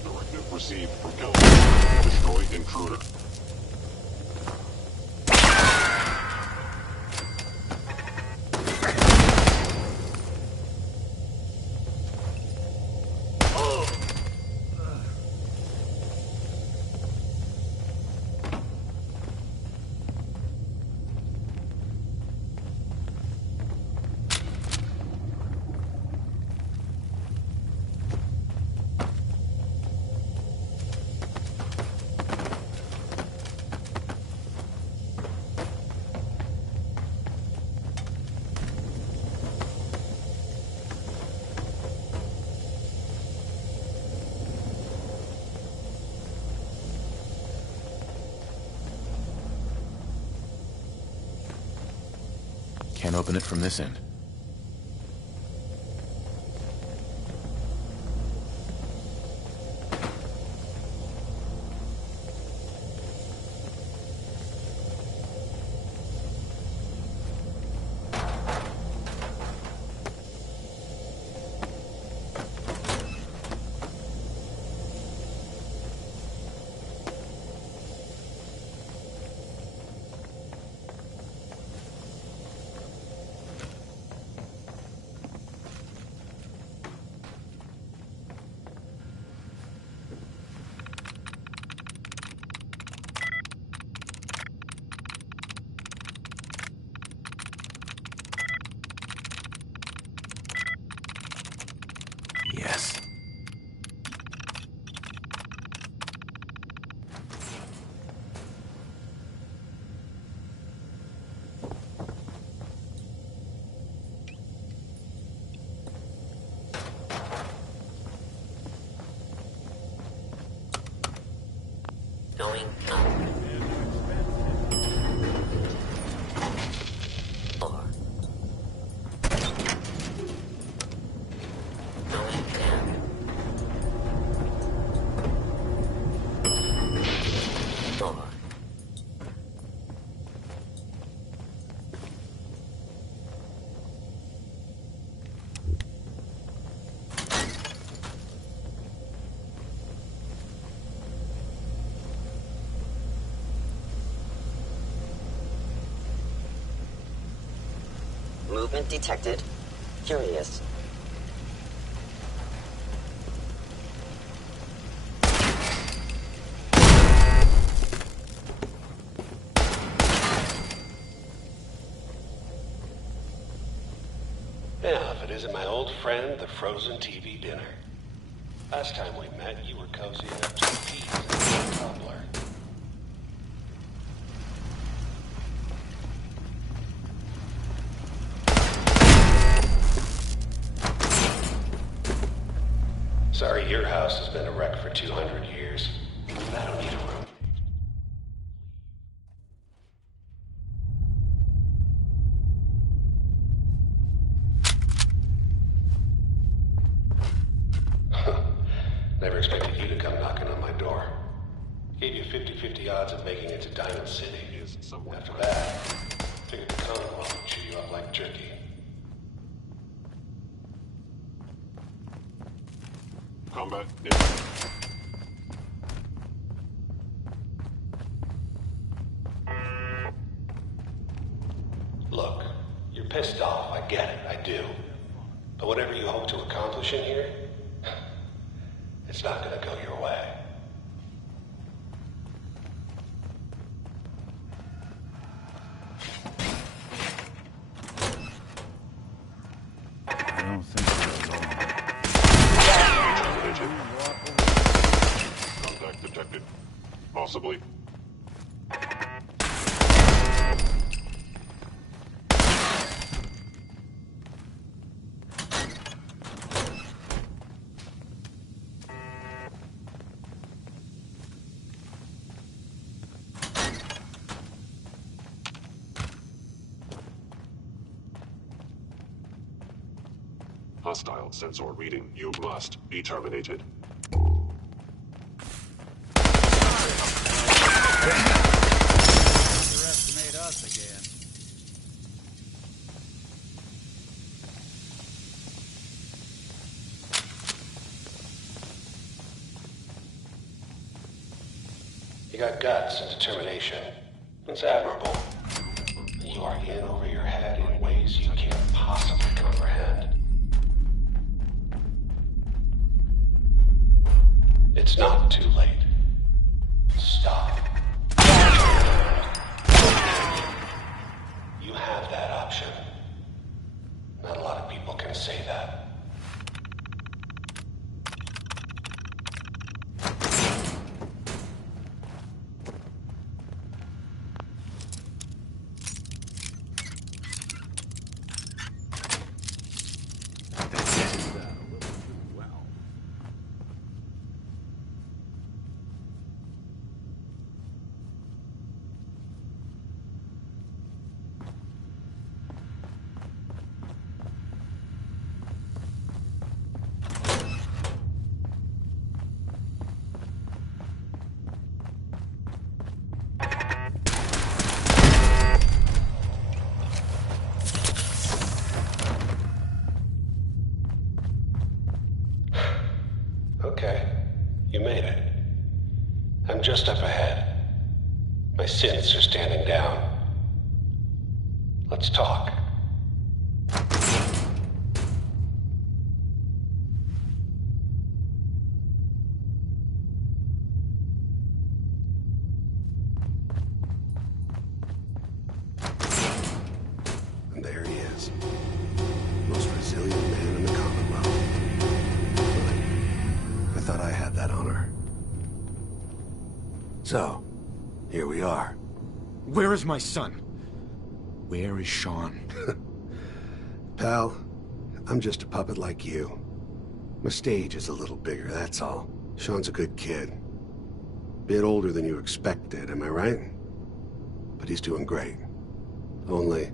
Directive received from Council. Destroy intruder. Can't open it from this end. Going up. 4. Going down. 4. Movement detected. Curious. Yeah, if it isn't my old friend, the frozen TV dinner. Last time we met, you were cozying up to the peas in a tumbler. Sorry, your house has been a wreck for 200 years. I don't need a room. Never expected you to come knocking on my door. Gave you 50-50 odds of making it to Diamond City. After that, figured the Commonwealth would chew you up like jerky. Combat. Look, you're pissed off. I get it. I do. But whatever you hope to accomplish in here, it's not gonna go your way. I don't think so. Contact detected. Possibly. Hostile sensor reading. You must be terminated. Underestimate us again. You got guts and determination. It's admirable. You are in over your head in ways you can't possibly comprehend. It's not too late. Stop. You have that option. Not a lot of people can say that. Okay, you made it. I'm just up ahead. My synths are standing down. Let's talk. And there he is. Most resilient man in the Commonwealth. I thought I had that honor. So, here we are. Where is my son? Where is Sean? Pal, I'm just a puppet like you. My stage is a little bigger, that's all. Sean's a good kid. Bit older than you expected, am I right? But he's doing great. Only,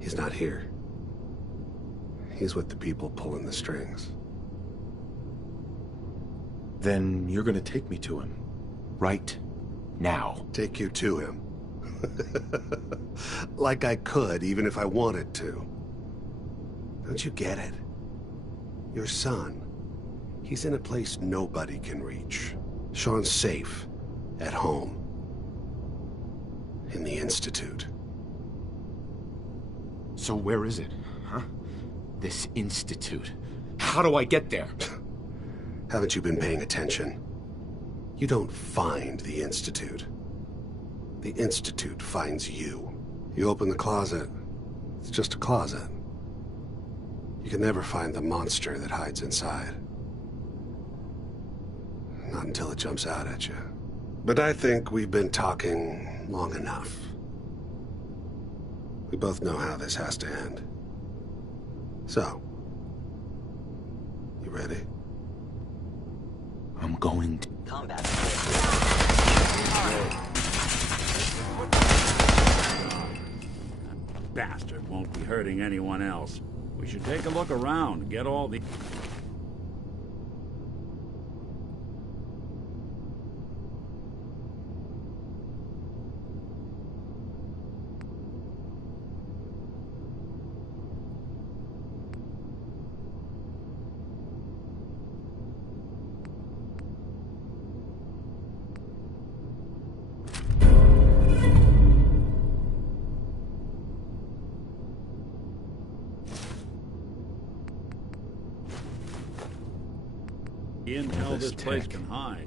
he's not here. He's with the people pulling the strings. Then you're gonna take me to him. Right now. Take you to him. Like I could, even if I wanted to. Don't you get it? Your son, he's in a place nobody can reach. Sean's safe, at home. In the Institute. So where is it, huh? This institute. How do I get there? Haven't you been paying attention? You don't find the Institute. The Institute finds you. You open the closet, it's just a closet. You can never find the monster that hides inside. Not until it jumps out at you. But I think we've been talking long enough. We both know how this has to end. So, you ready? I'm going to... Combat. Bastard won't be hurting anyone else. We should take a look around, get all the... intel this place can hide.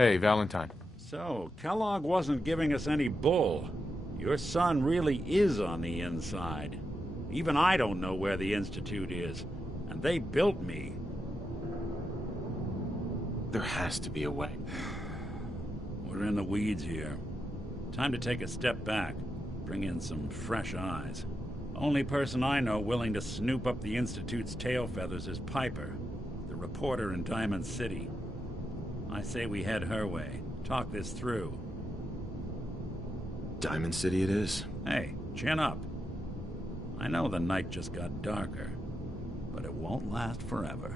Hey, Valentine. So, Kellogg wasn't giving us any bull. Your son really is on the inside. Even I don't know where the Institute is. And they built me. There has to be a way. We're in the weeds here. Time to take a step back. Bring in some fresh eyes. Only person I know willing to snoop up the Institute's tail feathers is Piper, the reporter in Diamond City. I say we head her way. Talk this through. Diamond City it is. Hey, chin up. I know the night just got darker, but it won't last forever.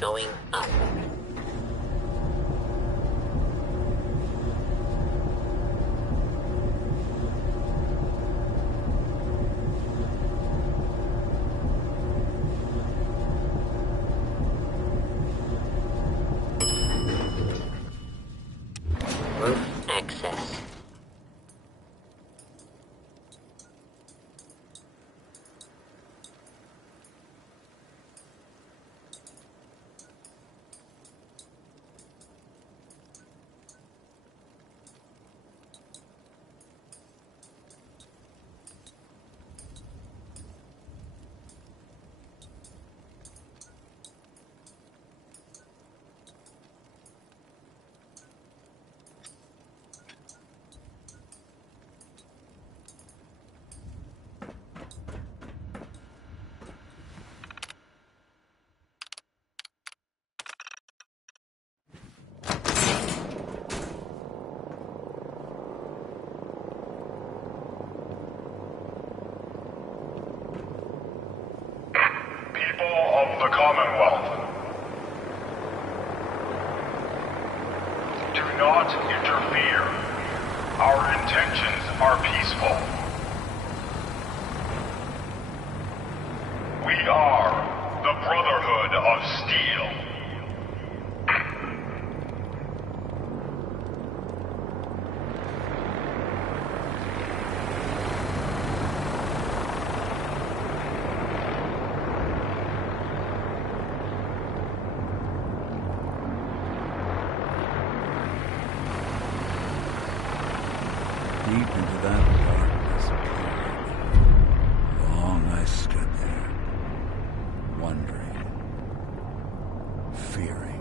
Going up. Roof access. intentions are peaceful. We are the Brotherhood of Steel. Deep into that darkness peered. Long I stood there, wondering, fearing.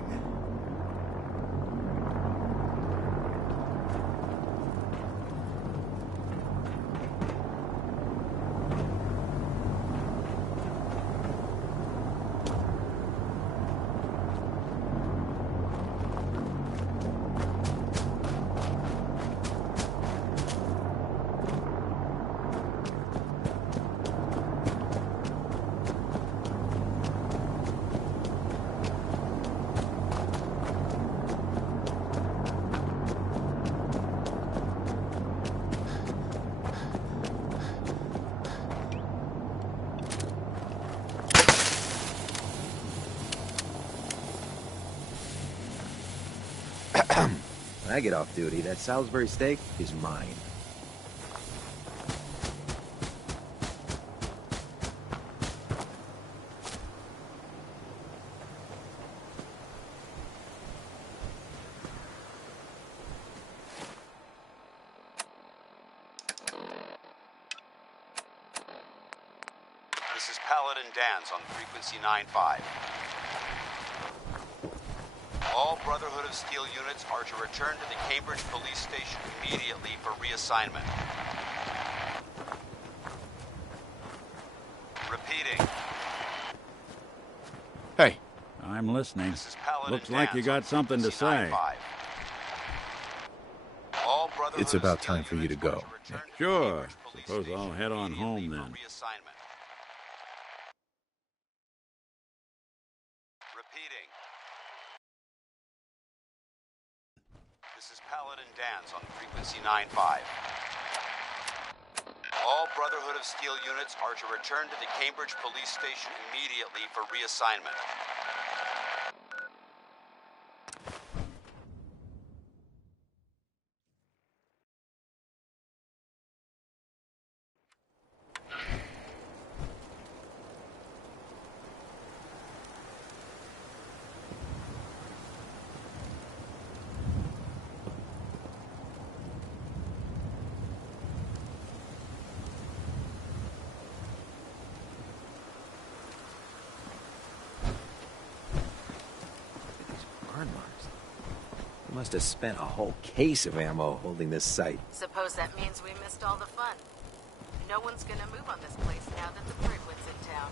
When I get off duty, that Salisbury steak is mine. This is Paladin Danse on frequency 9-5. All Brotherhood of Steel units are to return to the Cambridge Police Station immediately for reassignment. Repeating. Hey. I'm listening. Looks like you got something to say. It's about time for you to go. Sure. Suppose I'll head on home then. Repeating. This is Paladin Danse on frequency 9-5. All Brotherhood of Steel units are to return to the Cambridge Police Station immediately for reassignment. Must have spent a whole case of ammo holding this site. Suppose that means we missed all the fun. No one's gonna move on this place now that the Prydwen's in town.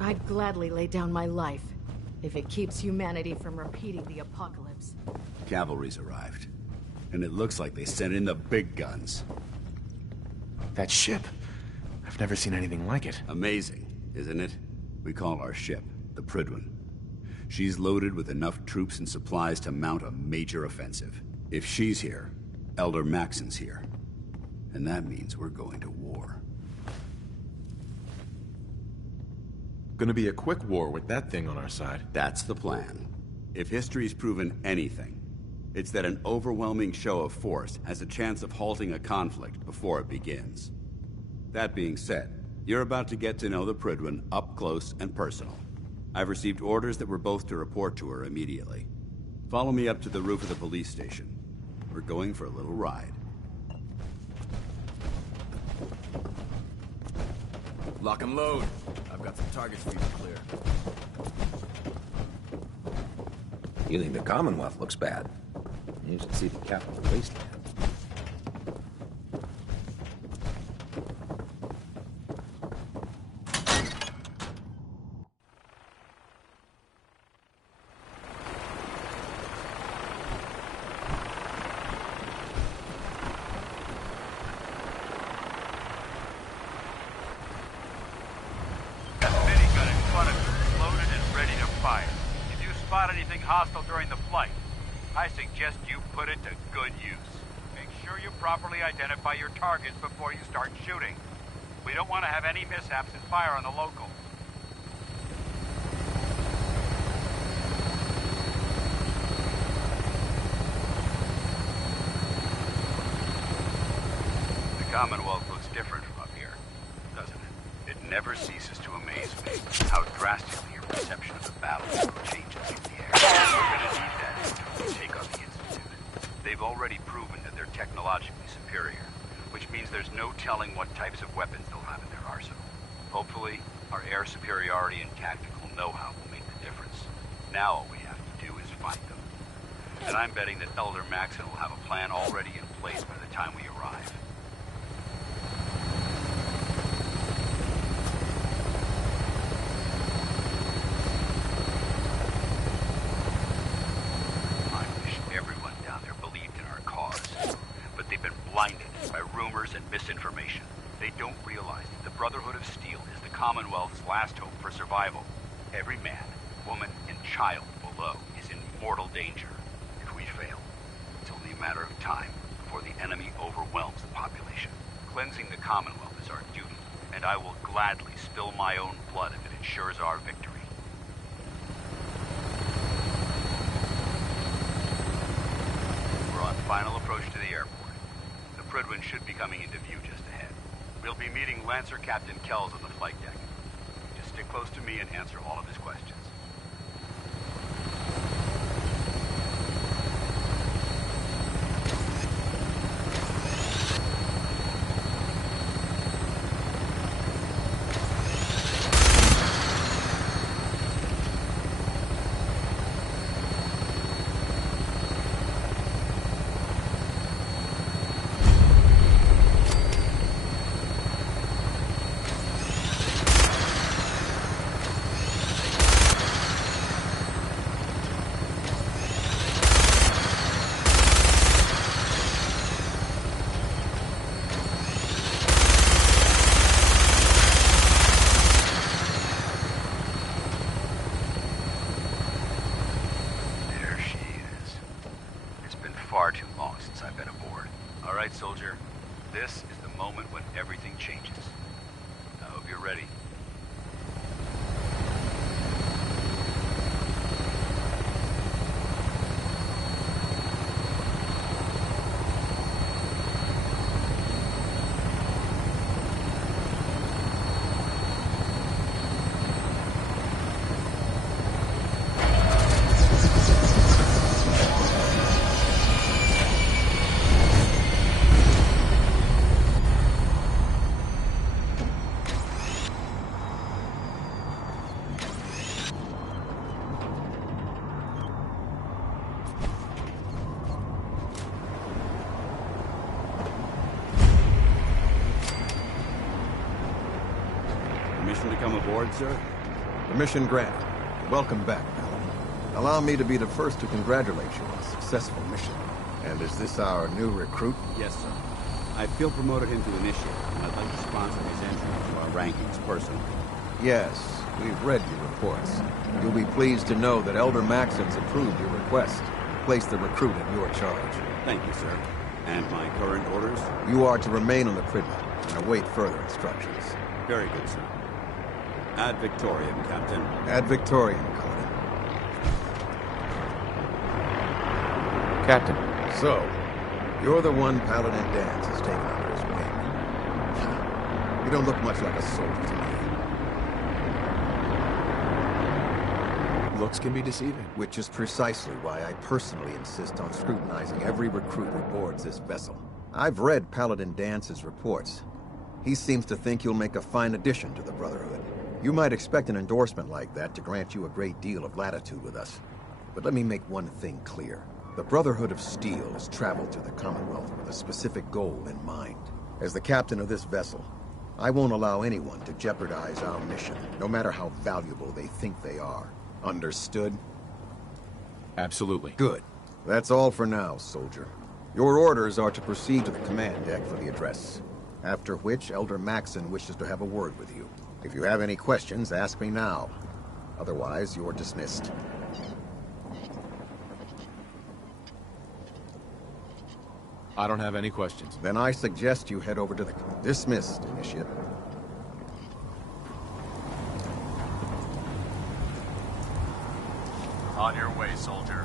I'd gladly lay down my life if it keeps humanity from repeating the apocalypse. Cavalry's arrived. And it looks like they sent in the big guns. That ship. I've never seen anything like it. Amazing, isn't it? We call our ship the Prydwen. She's loaded with enough troops and supplies to mount a major offensive. If she's here, Elder Maxson's here. And that means we're going to war. Gonna be a quick war with that thing on our side. That's the plan. If history's proven anything, it's that an overwhelming show of force has a chance of halting a conflict before it begins. That being said, you're about to get to know the Prydwen up close and personal. I've received orders that we're both to report to her immediately. Follow me up to the roof of the police station. We're going for a little ride. Lock and load. I've got some targets for you to clear. You think the Commonwealth looks bad? You should see the capital wasteland. anything hostile during the flight. I suggest you put it to good use. Make sure you properly identify your targets before you start shooting. We don't want to have any mishaps and fire on the locals. The Commonwealth looks different from up here, doesn't it? It never ceases to amaze me how drastically your perception of the battlefield changes in the air. We're gonna need that when we take on the Institute. They've already proven that they're technologically superior, which means there's no telling what types of weapons they'll have in their arsenal. Hopefully, our air superiority and tactical know-how will make the difference. Now all we have to do is find them. And I'm betting that Elder Maxson will have a plan already in place by the time we arrive. I wish everyone down there believed in our cause. But they've been blinded by rumors and misinformation. They don't realize that the Brotherhood of Steel is the Commonwealth's last hope for survival. Every man, woman, and child below is in mortal danger. If we fail, it's only a matter of time before the enemy overwhelms the population. Cleansing the Commonwealth is our duty, and I will gladly spill my own blood if it ensures our victory. We're on final approach to the airport. The Prydwen should be coming into view just ahead. We'll be meeting Lancer Captain Kells on the flight deck. Just stick close to me and answer all of his questions. Far too long since I've been aboard. All right, soldier. This is the moment when everything changes. I hope you're ready. Permission to come aboard, sir? Permission granted. Welcome back, Paladin. Allow me to be the first to congratulate you on a successful mission. And is this our new recruit? Yes, sir. I feel promoted him to initiate, and I'd like to sponsor his entry into our rankings personally. Yes, we've read your reports. You'll be pleased to know that Elder Maxson's approved your request to place the recruit in your charge. Thank you, sir. And my current orders? You are to remain on the Prydwen and await further instructions. Very good, sir. Ad Victoriam, Captain. Ad Victoriam, Conan. Captain. So, you're the one Paladin Danse has taken under his wing. You don't look much like a soldier to me. Looks can be deceiving. Which is precisely why I personally insist on scrutinizing every recruit who boards this vessel. I've read Paladin Dance's reports. He seems to think you'll make a fine addition to the Brotherhood. You might expect an endorsement like that to grant you a great deal of latitude with us. But let me make one thing clear. The Brotherhood of Steel has traveled to the Commonwealth with a specific goal in mind. As the captain of this vessel, I won't allow anyone to jeopardize our mission, no matter how valuable they think they are. Understood? Absolutely. Good. That's all for now, soldier. Your orders are to proceed to the command deck for the address. After which, Elder Maxson wishes to have a word with you. If you have any questions, ask me now. Otherwise, you're dismissed. I don't have any questions. Then I suggest you head over to the... Dismissed, Initiate. On your way, soldier.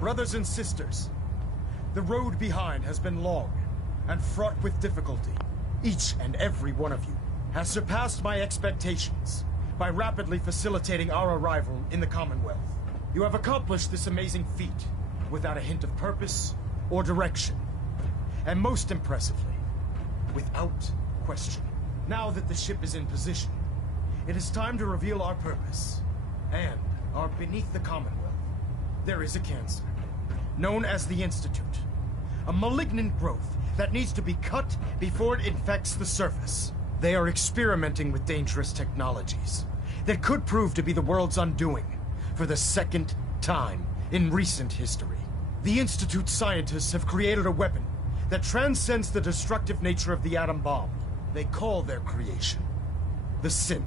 Brothers and sisters, the road behind has been long and fraught with difficulty. Each and every one of you has surpassed my expectations by rapidly facilitating our arrival in the Commonwealth. You have accomplished this amazing feat without a hint of purpose or direction, and most impressively, without question. Now that the ship is in position, it is time to reveal our purpose and our beneath the Commonwealth. There is a cancer, known as the Institute. A malignant growth that needs to be cut before it infects the surface. They are experimenting with dangerous technologies that could prove to be the world's undoing for the second time in recent history. The Institute scientists have created a weapon that transcends the destructive nature of the atom bomb. They call their creation the Synth.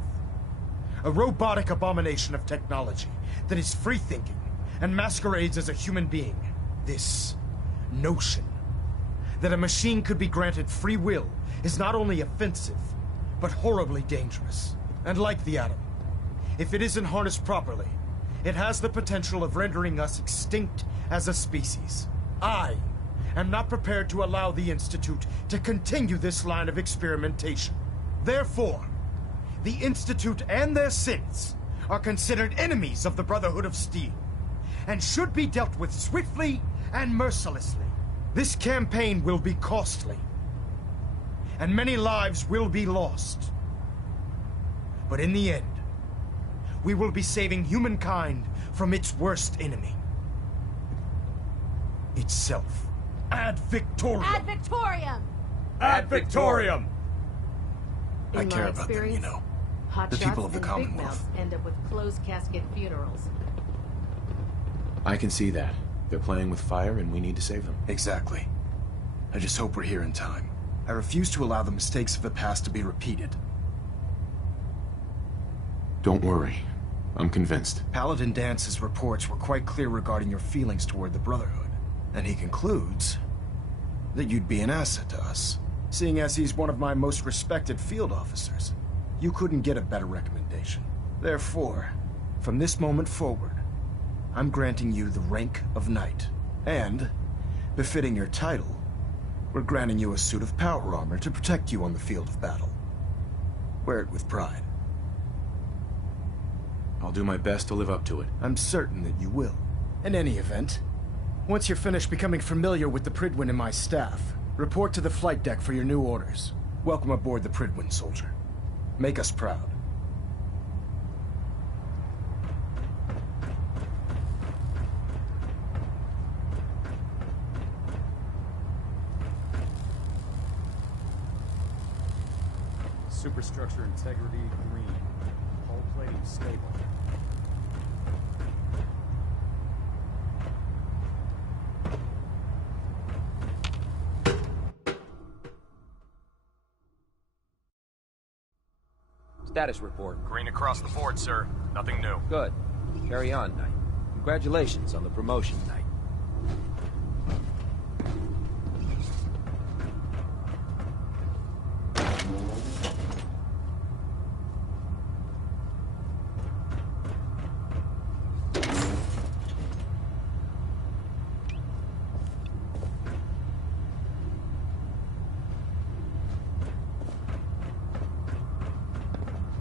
A robotic abomination of technology that is free-thinking and masquerades as a human being. This notion that a machine could be granted free will is not only offensive, but horribly dangerous. And like the atom, if it isn't harnessed properly, it has the potential of rendering us extinct as a species. I am not prepared to allow the Institute to continue this line of experimentation. Therefore, the Institute and their synths are considered enemies of the Brotherhood of Steel, and should be dealt with swiftly and mercilessly. This campaign will be costly, and many lives will be lost. But in the end, we will be saving humankind from its worst enemy. Itself. Ad Victoriam! Ad Victoriam! Ad Victoriam! I In care my about them, you experience, know. hot The shots people of the and big Commonwealth. mouths end up with closed casket funerals. I can see that. They're playing with fire and we need to save them. Exactly. I just hope we're here in time. I refuse to allow the mistakes of the past to be repeated. Don't worry. I'm convinced. Paladin Dance's reports were quite clear regarding your feelings toward the Brotherhood. And he concludes that you'd be an asset to us. Seeing as he's one of my most respected field officers, you couldn't get a better recommendation. Therefore, from this moment forward, I'm granting you the rank of Knight. And, befitting your title, we're granting you a suit of power armor to protect you on the field of battle. Wear it with pride. I'll do my best to live up to it. I'm certain that you will. In any event, once you're finished becoming familiar with the Prydwen and my staff, report to the flight deck for your new orders. Welcome aboard the Prydwen, soldier. Make us proud. Superstructure integrity green. Hull plating stable. Status report. Green across the board, sir. Nothing new. Good. Carry on, Knight. Congratulations on the promotion, Knight.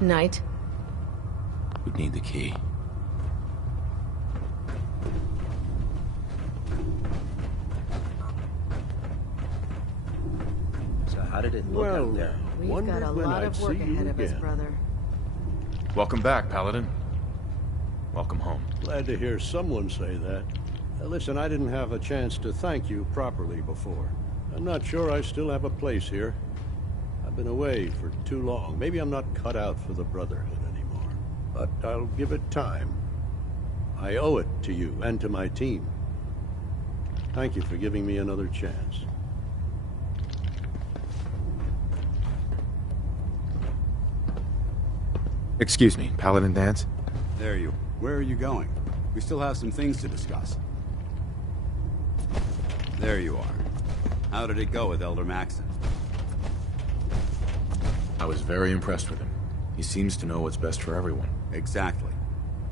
Knight, We'd need the key. How did it look out there? We've got a lot of work ahead of us, brother. Welcome back, Paladin. Welcome home. Glad to hear someone say that. Listen, I didn't have a chance to thank you properly before. I'm not sure I still have a place here. I've been away for too long. Maybe I'm not cut out for the Brotherhood anymore. But I'll give it time. I owe it to you and to my team. Thank you for giving me another chance. Excuse me, Paladin Danse? There you. Where are you going? We still have some things to discuss. There you are. How did it go with Elder Maxon? I was very impressed with him. He seems to know what's best for everyone. Exactly.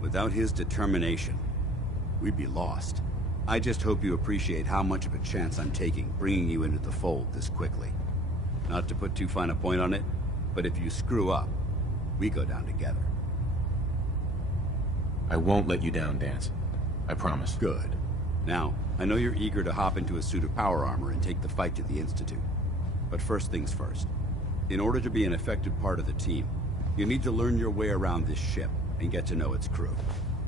Without his determination, we'd be lost. I just hope you appreciate how much of a chance I'm taking bringing you into the fold this quickly. Not to put too fine a point on it, but if you screw up, we go down together. I won't let you down, Danse. I promise. Good. Now, I know you're eager to hop into a suit of power armor and take the fight to the Institute. But first things first. In order to be an effective part of the team, you need to learn your way around this ship and get to know its crew.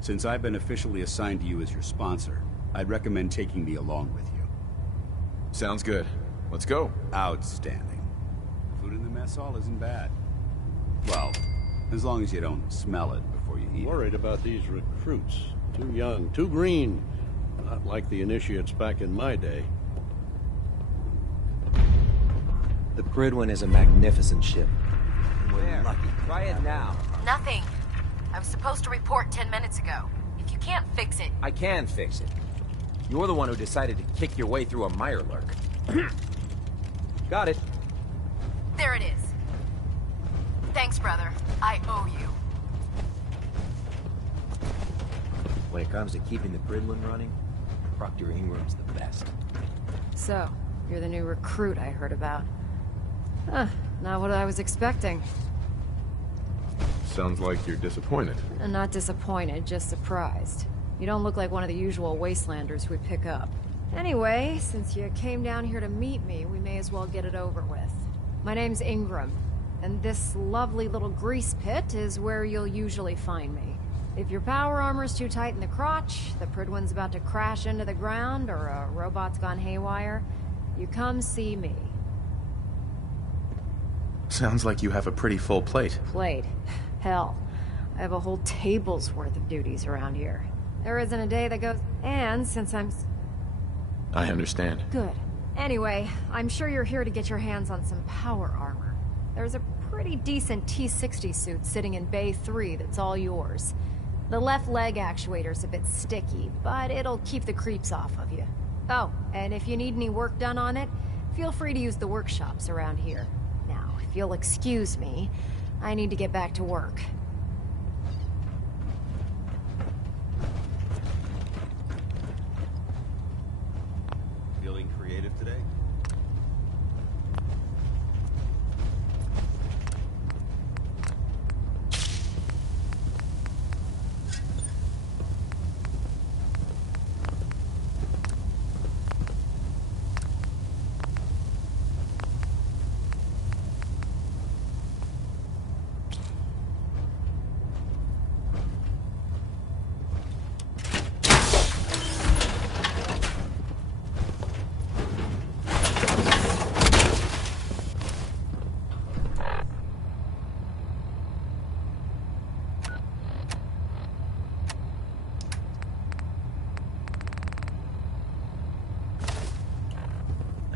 Since I've been officially assigned to you as your sponsor, I'd recommend taking me along with you. Sounds good. Let's go. Outstanding. Food in the mess hall isn't bad. Well, as long as you don't smell it before you eat. Worried about these recruits. Too young, too green. Not like the initiates back in my day. The Prydwen is a magnificent ship. We're lucky. Try it now. Nothing. I was supposed to report 10 minutes ago. If you can't fix it... I can fix it. You're the one who decided to kick your way through a Mirelurk. Got it. There it is. Thanks, brother. I owe you. When it comes to keeping the Prydwen running, Proctor Ingram's the best. So, you're the new recruit I heard about. Huh, not what I was expecting. Sounds like you're disappointed. Not disappointed, just surprised. You don't look like one of the usual wastelanders we pick up. Anyway, since you came down here to meet me, we may as well get it over with. My name's Ingram, and this lovely little grease pit is where you'll usually find me. If your power armor's too tight in the crotch, the Prydwen's about to crash into the ground, or a robot's gone haywire, you come see me. Sounds like you have a pretty full plate. Plate? Hell, I have a whole table's worth of duties around here. There isn't a day that goes... And since I'm... I understand. Good. Anyway, I'm sure you're here to get your hands on some power armor. There's a pretty decent T-60 suit sitting in Bay 3 that's all yours. The left leg actuator's a bit sticky, but it'll keep the creeps off of you. Oh, and if you need any work done on it, feel free to use the workshops around here. Now, if you'll excuse me, I need to get back to work. Feeling creative today?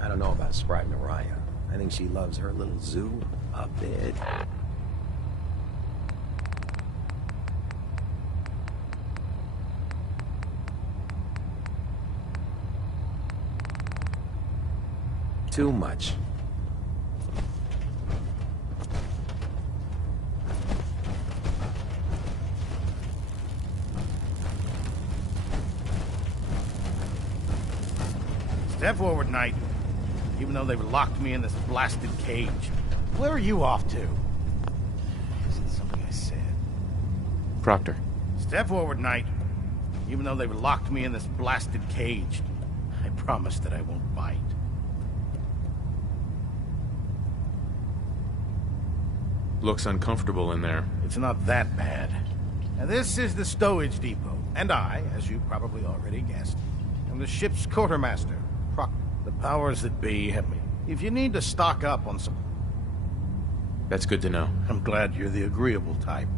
I don't know about Spry Mariah. I think she loves her little zoo a bit. Too much. Step forward, Knight. Even though they've locked me in this blasted cage. Where are you off to? Isn't something I said? Proctor. Step forward, Knight. Even though they've locked me in this blasted cage. I promise that I won't bite. Looks uncomfortable in there. It's not that bad. Now, this is the stowage depot, and I, as you probably already guessed, am the ship's quartermaster, Proctor. The powers that be have me. If you need to stock up on some... That's good to know. I'm glad you're the agreeable type.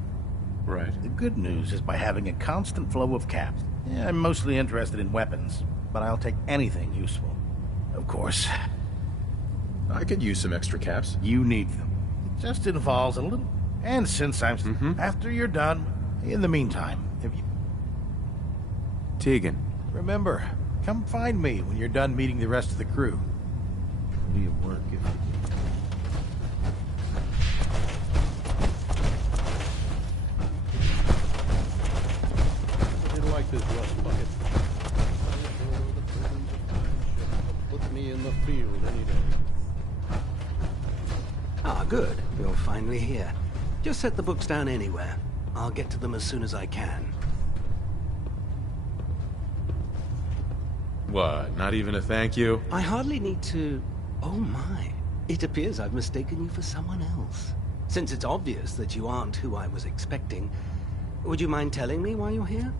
Right. The good news is by having a constant flow of caps. Yeah, I'm mostly interested in weapons, but I'll take anything useful. Of course. I could use some extra caps. You need them. It just involves a little... And since I'm... After you're done, in the meantime, if you... Tegan. Remember, come find me when you're done meeting the rest of the crew. Be at work if you... Like this rust bucket. Put me in the field any day. Ah, good. You're finally here. Just set the books down anywhere. I'll get to them as soon as I can. What, not even a thank you? I hardly need to... Oh my. It appears I've mistaken you for someone else. Since it's obvious that you aren't who I was expecting, would you mind telling me why you're here?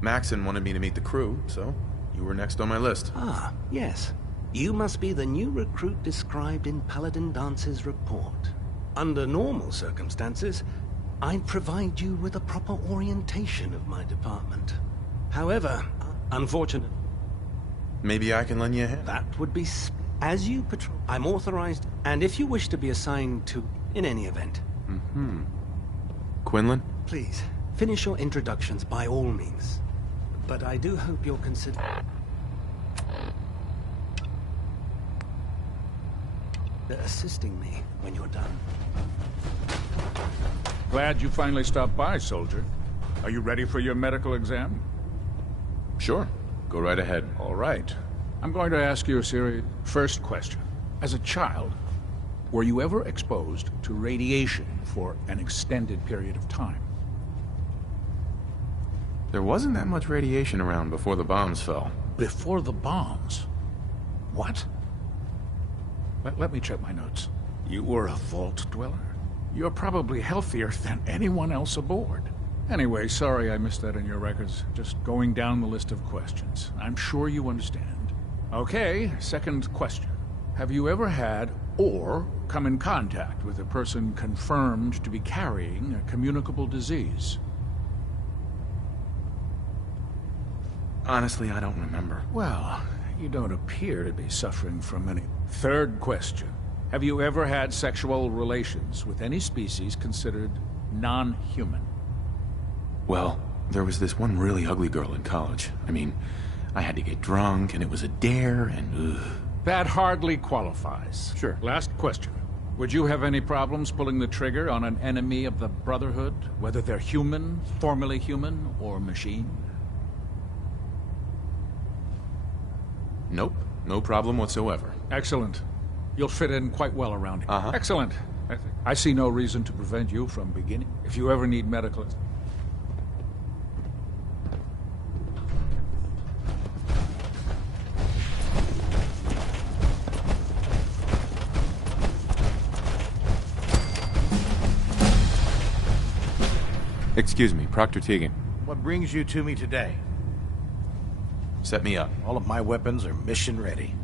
Maxon wanted me to meet the crew, so you were next on my list. Ah, yes. You must be the new recruit described in Paladin Dance's report. Under normal circumstances, I'd provide you with a proper orientation of my department. However, unfortunately... Maybe I can lend you a hand? That would be... As you patrol, I'm authorized, and if you wish to be assigned to... In any event. Quinlan? Please, finish your introductions by all means. But I do hope you'll consider... assisting me when you're done. Glad you finally stopped by, soldier. Are you ready for your medical exam? Sure. Go right ahead. All right. I'm going to ask you a series... First question. As a child, were you ever exposed to radiation for an extended period of time? There wasn't that much radiation around before the bombs fell. Before the bombs? What? Let me check my notes. You were a vault dweller? You're probably healthier than anyone else aboard. Anyway, sorry I missed that in your records. Just going down the list of questions. I'm sure you understand. Okay, second question. Have you ever had or come in contact with a person confirmed to be carrying a communicable disease? Honestly, I don't remember. Well, you don't appear to be suffering from any... Third question. Have you ever had sexual relations with any species considered non-human? Well, there was this one really ugly girl in college. I mean, I had to get drunk, and it was a dare, and ugh. That hardly qualifies. Sure. Last question. Would you have any problems pulling the trigger on an enemy of the Brotherhood, whether they're human, formerly human, or machine? Nope. No problem whatsoever. Excellent. You'll fit in quite well around here. Excellent. I see no reason to prevent you from beginning. If you ever need medical... Excuse me, Proctor Tegan. What brings you to me today? Set me up. All of my weapons are mission ready.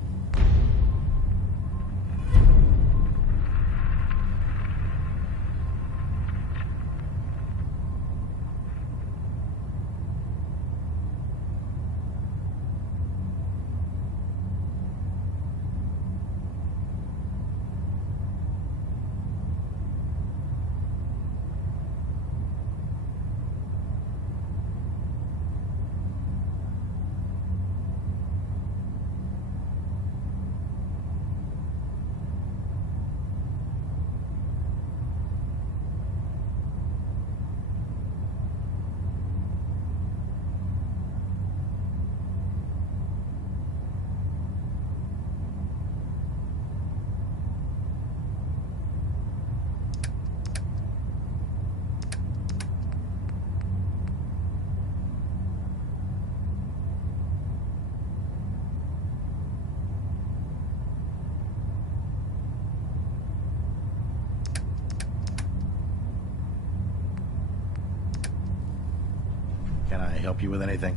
help you with anything?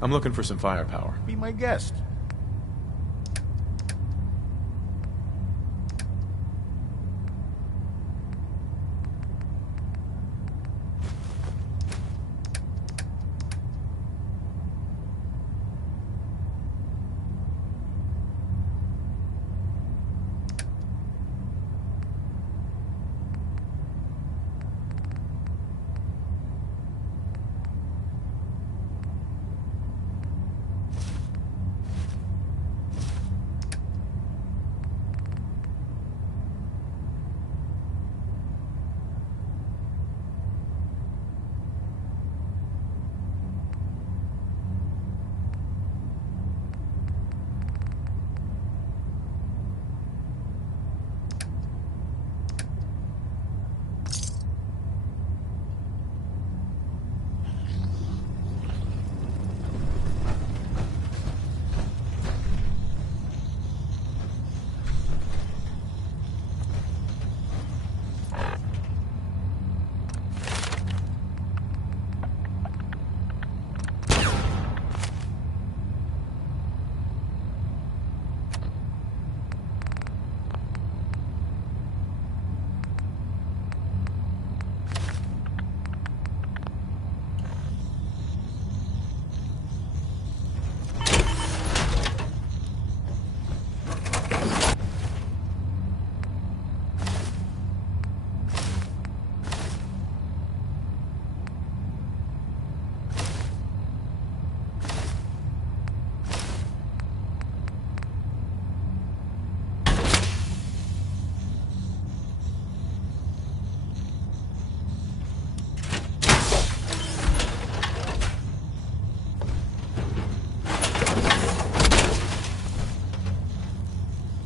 I'm looking for some firepower. Be my guest.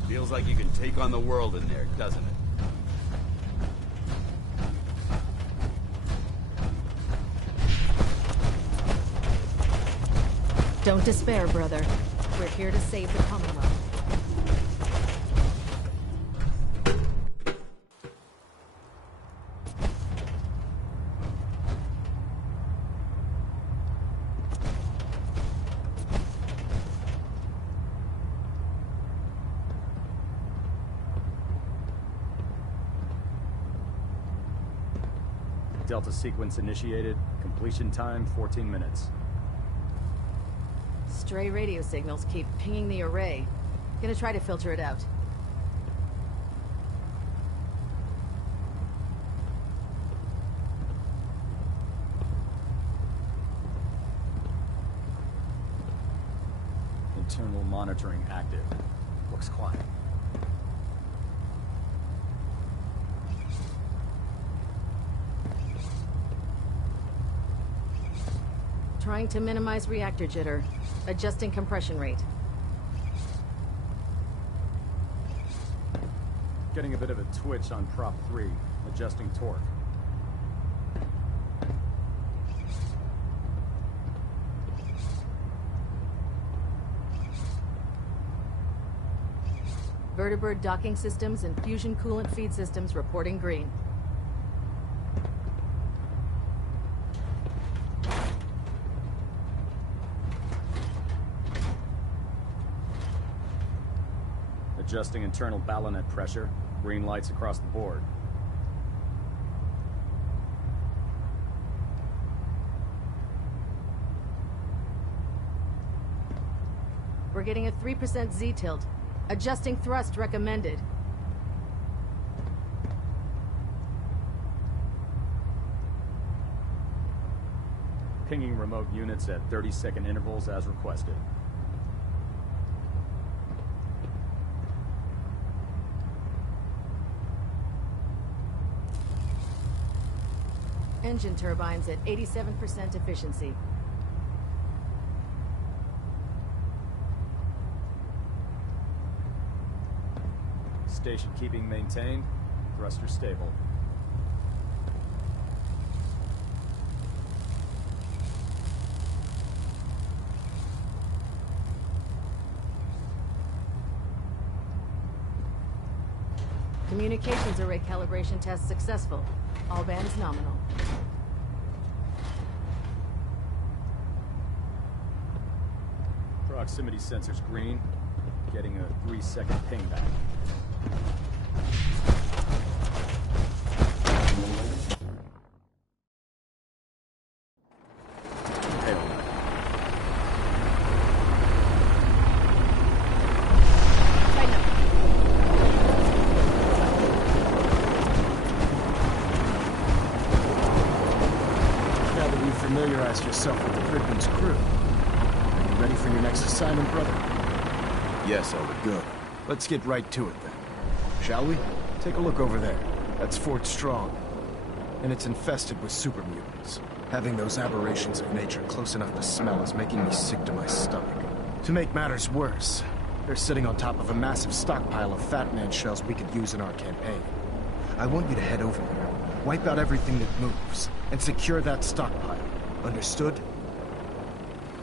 Feels like you can take on the world in there, doesn't it? Don't despair, brother. We're here to save the Commonwealth. Delta sequence initiated. Completion time, 14 minutes. Stray radio signals keep pinging the array. Gonna try to filter it out. Internal monitoring active. Looks quiet. Trying to minimize reactor jitter. Adjusting compression rate. Getting a bit of a twitch on prop 3. Adjusting torque. Vertibird docking systems and fusion coolant feed systems reporting green. Adjusting internal ballonet pressure. Green lights across the board. We're getting a 3% Z-tilt. Adjusting thrust recommended. Pinging remote units at 30-second intervals as requested. Engine turbines at 87% efficiency. Station keeping maintained. Thruster stable. Communications array calibration test successful. All bands nominal. Proximity sensor's green. Getting a 3-second pingback. Now that you've familiarized yourself with the Pridman's crew, are you ready for your next assignment, brother? Yes, Elder. Good. Let's get right to it then. Shall we? Take a look over there. That's Fort Strong. And it's infested with super mutants. Having those aberrations of nature close enough to smell is making me sick to my stomach. To make matters worse, they're sitting on top of a massive stockpile of Fat Man shells we could use in our campaign. I want you to head over there, wipe out everything that moves, and secure that stockpile. Understood?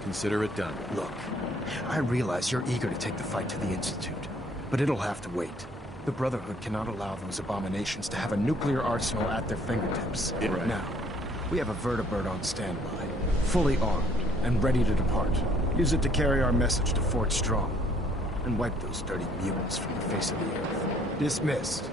Consider it done. Look, I realize you're eager to take the fight to the Institute, but it'll have to wait. The Brotherhood cannot allow those abominations to have a nuclear arsenal at their fingertips. Right. Now, we have a Vertibird on standby, fully armed and ready to depart. Use it to carry our message to Fort Strong, and wipe those dirty mutants from the face of the earth. Dismissed.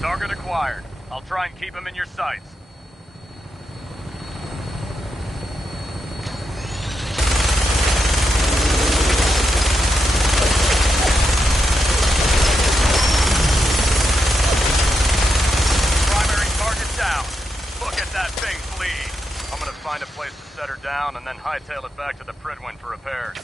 Target acquired. I'll try and keep him in your sights. Primary target down. Look at that thing flee. I'm gonna find a place to set her down and then hightail it back to the Pridwin for repairs.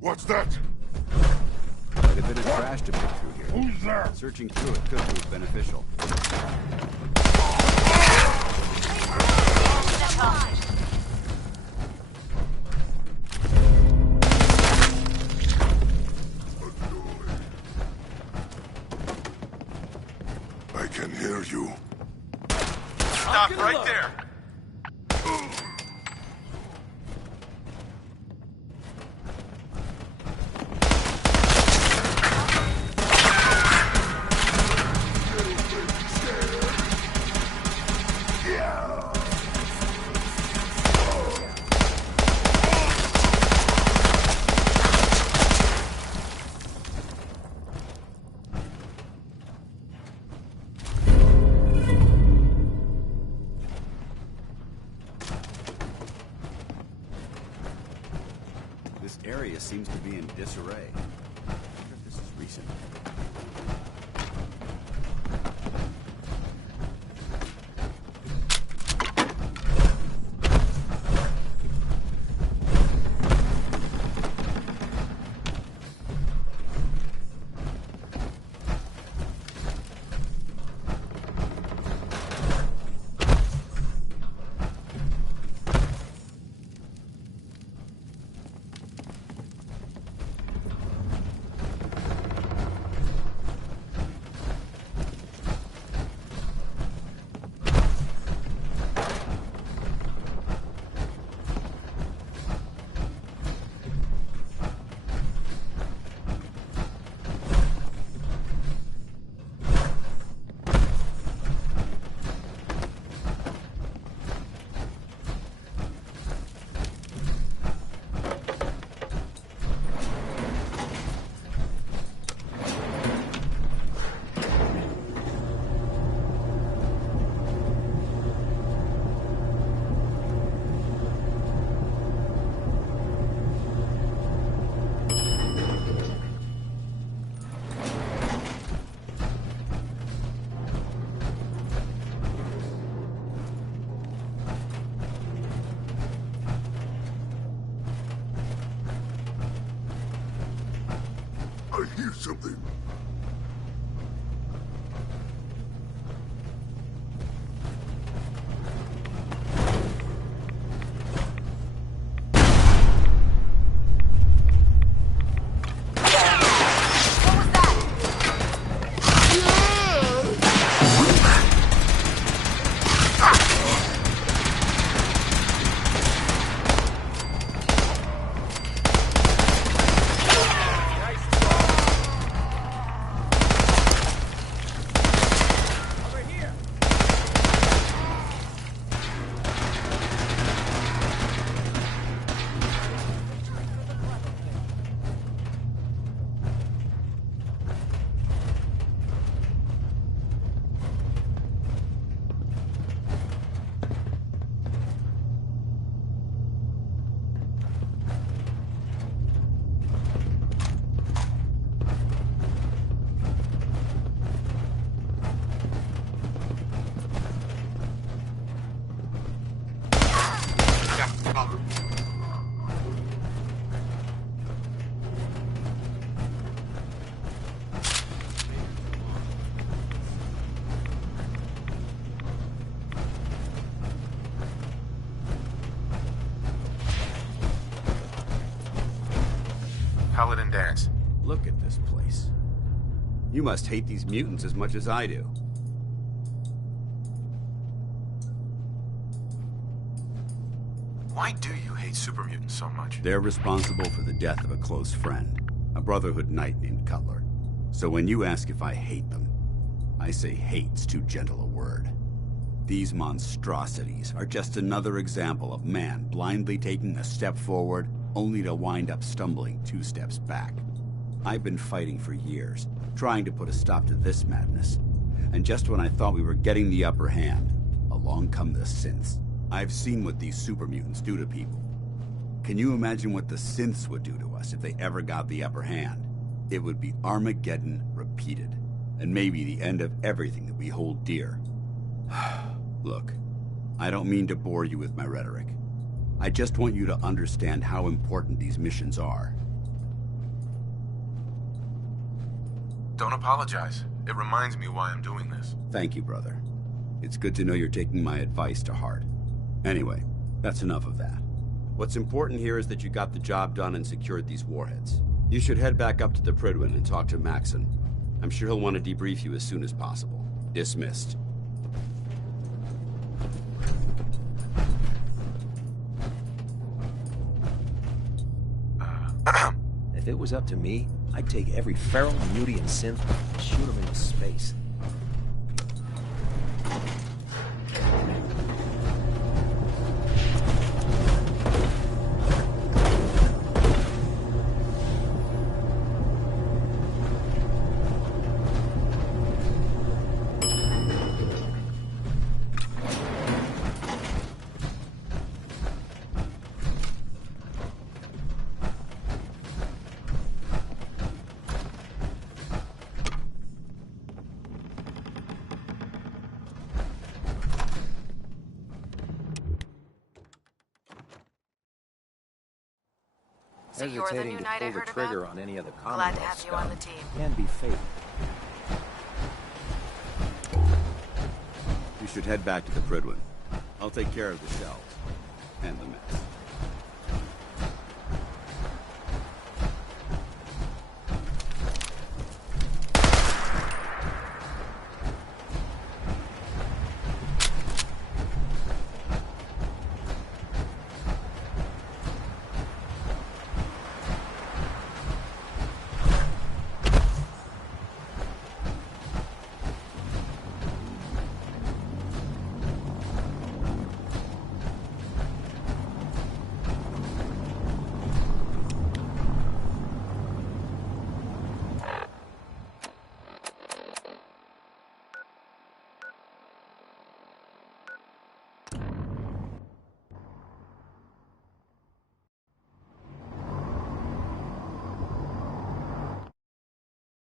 What's that? Quite a bit of trash to pick through here. Who's there? Searching through it could prove beneficial. I can hear you. Stop right there! This area seems to be in disarray. I wonder if this is recent. I hear something. Paladin Danse. Look at this place. You must hate these mutants as much as I do. Why do you hate super mutants so much? They're responsible for the death of a close friend, a Brotherhood knight named Cutler. So when you ask if I hate them, I say hate's too gentle a word. These monstrosities are just another example of man blindly taking a step forward only to wind up stumbling 2 steps back. I've been fighting for years, trying to put a stop to this madness. And just when I thought we were getting the upper hand, along come the synths. I've seen what these super mutants do to people. Can you imagine what the synths would do to us if they ever got the upper hand? It would be Armageddon repeated, and maybe the end of everything that we hold dear. Look, I don't mean to bore you with my rhetoric. I just want you to understand how important these missions are. Don't apologize. It reminds me why I'm doing this. Thank you, brother. It's good to know you're taking my advice to heart. Anyway, that's enough of that. What's important here is that you got the job done and secured these warheads. You should head back up to the Prydwen and talk to Maxson. I'm sure he'll want to debrief you as soon as possible. Dismissed. If it was up to me, I'd take every feral, mutie, and synth and shoot them into space. So you're the Hesitating new to knight I pull the heard trigger about? on any of the Glad Commonwealth to have you stuff on the team. can be fatal. You should head back to the Prydwen. I'll take care of the shells and the mess.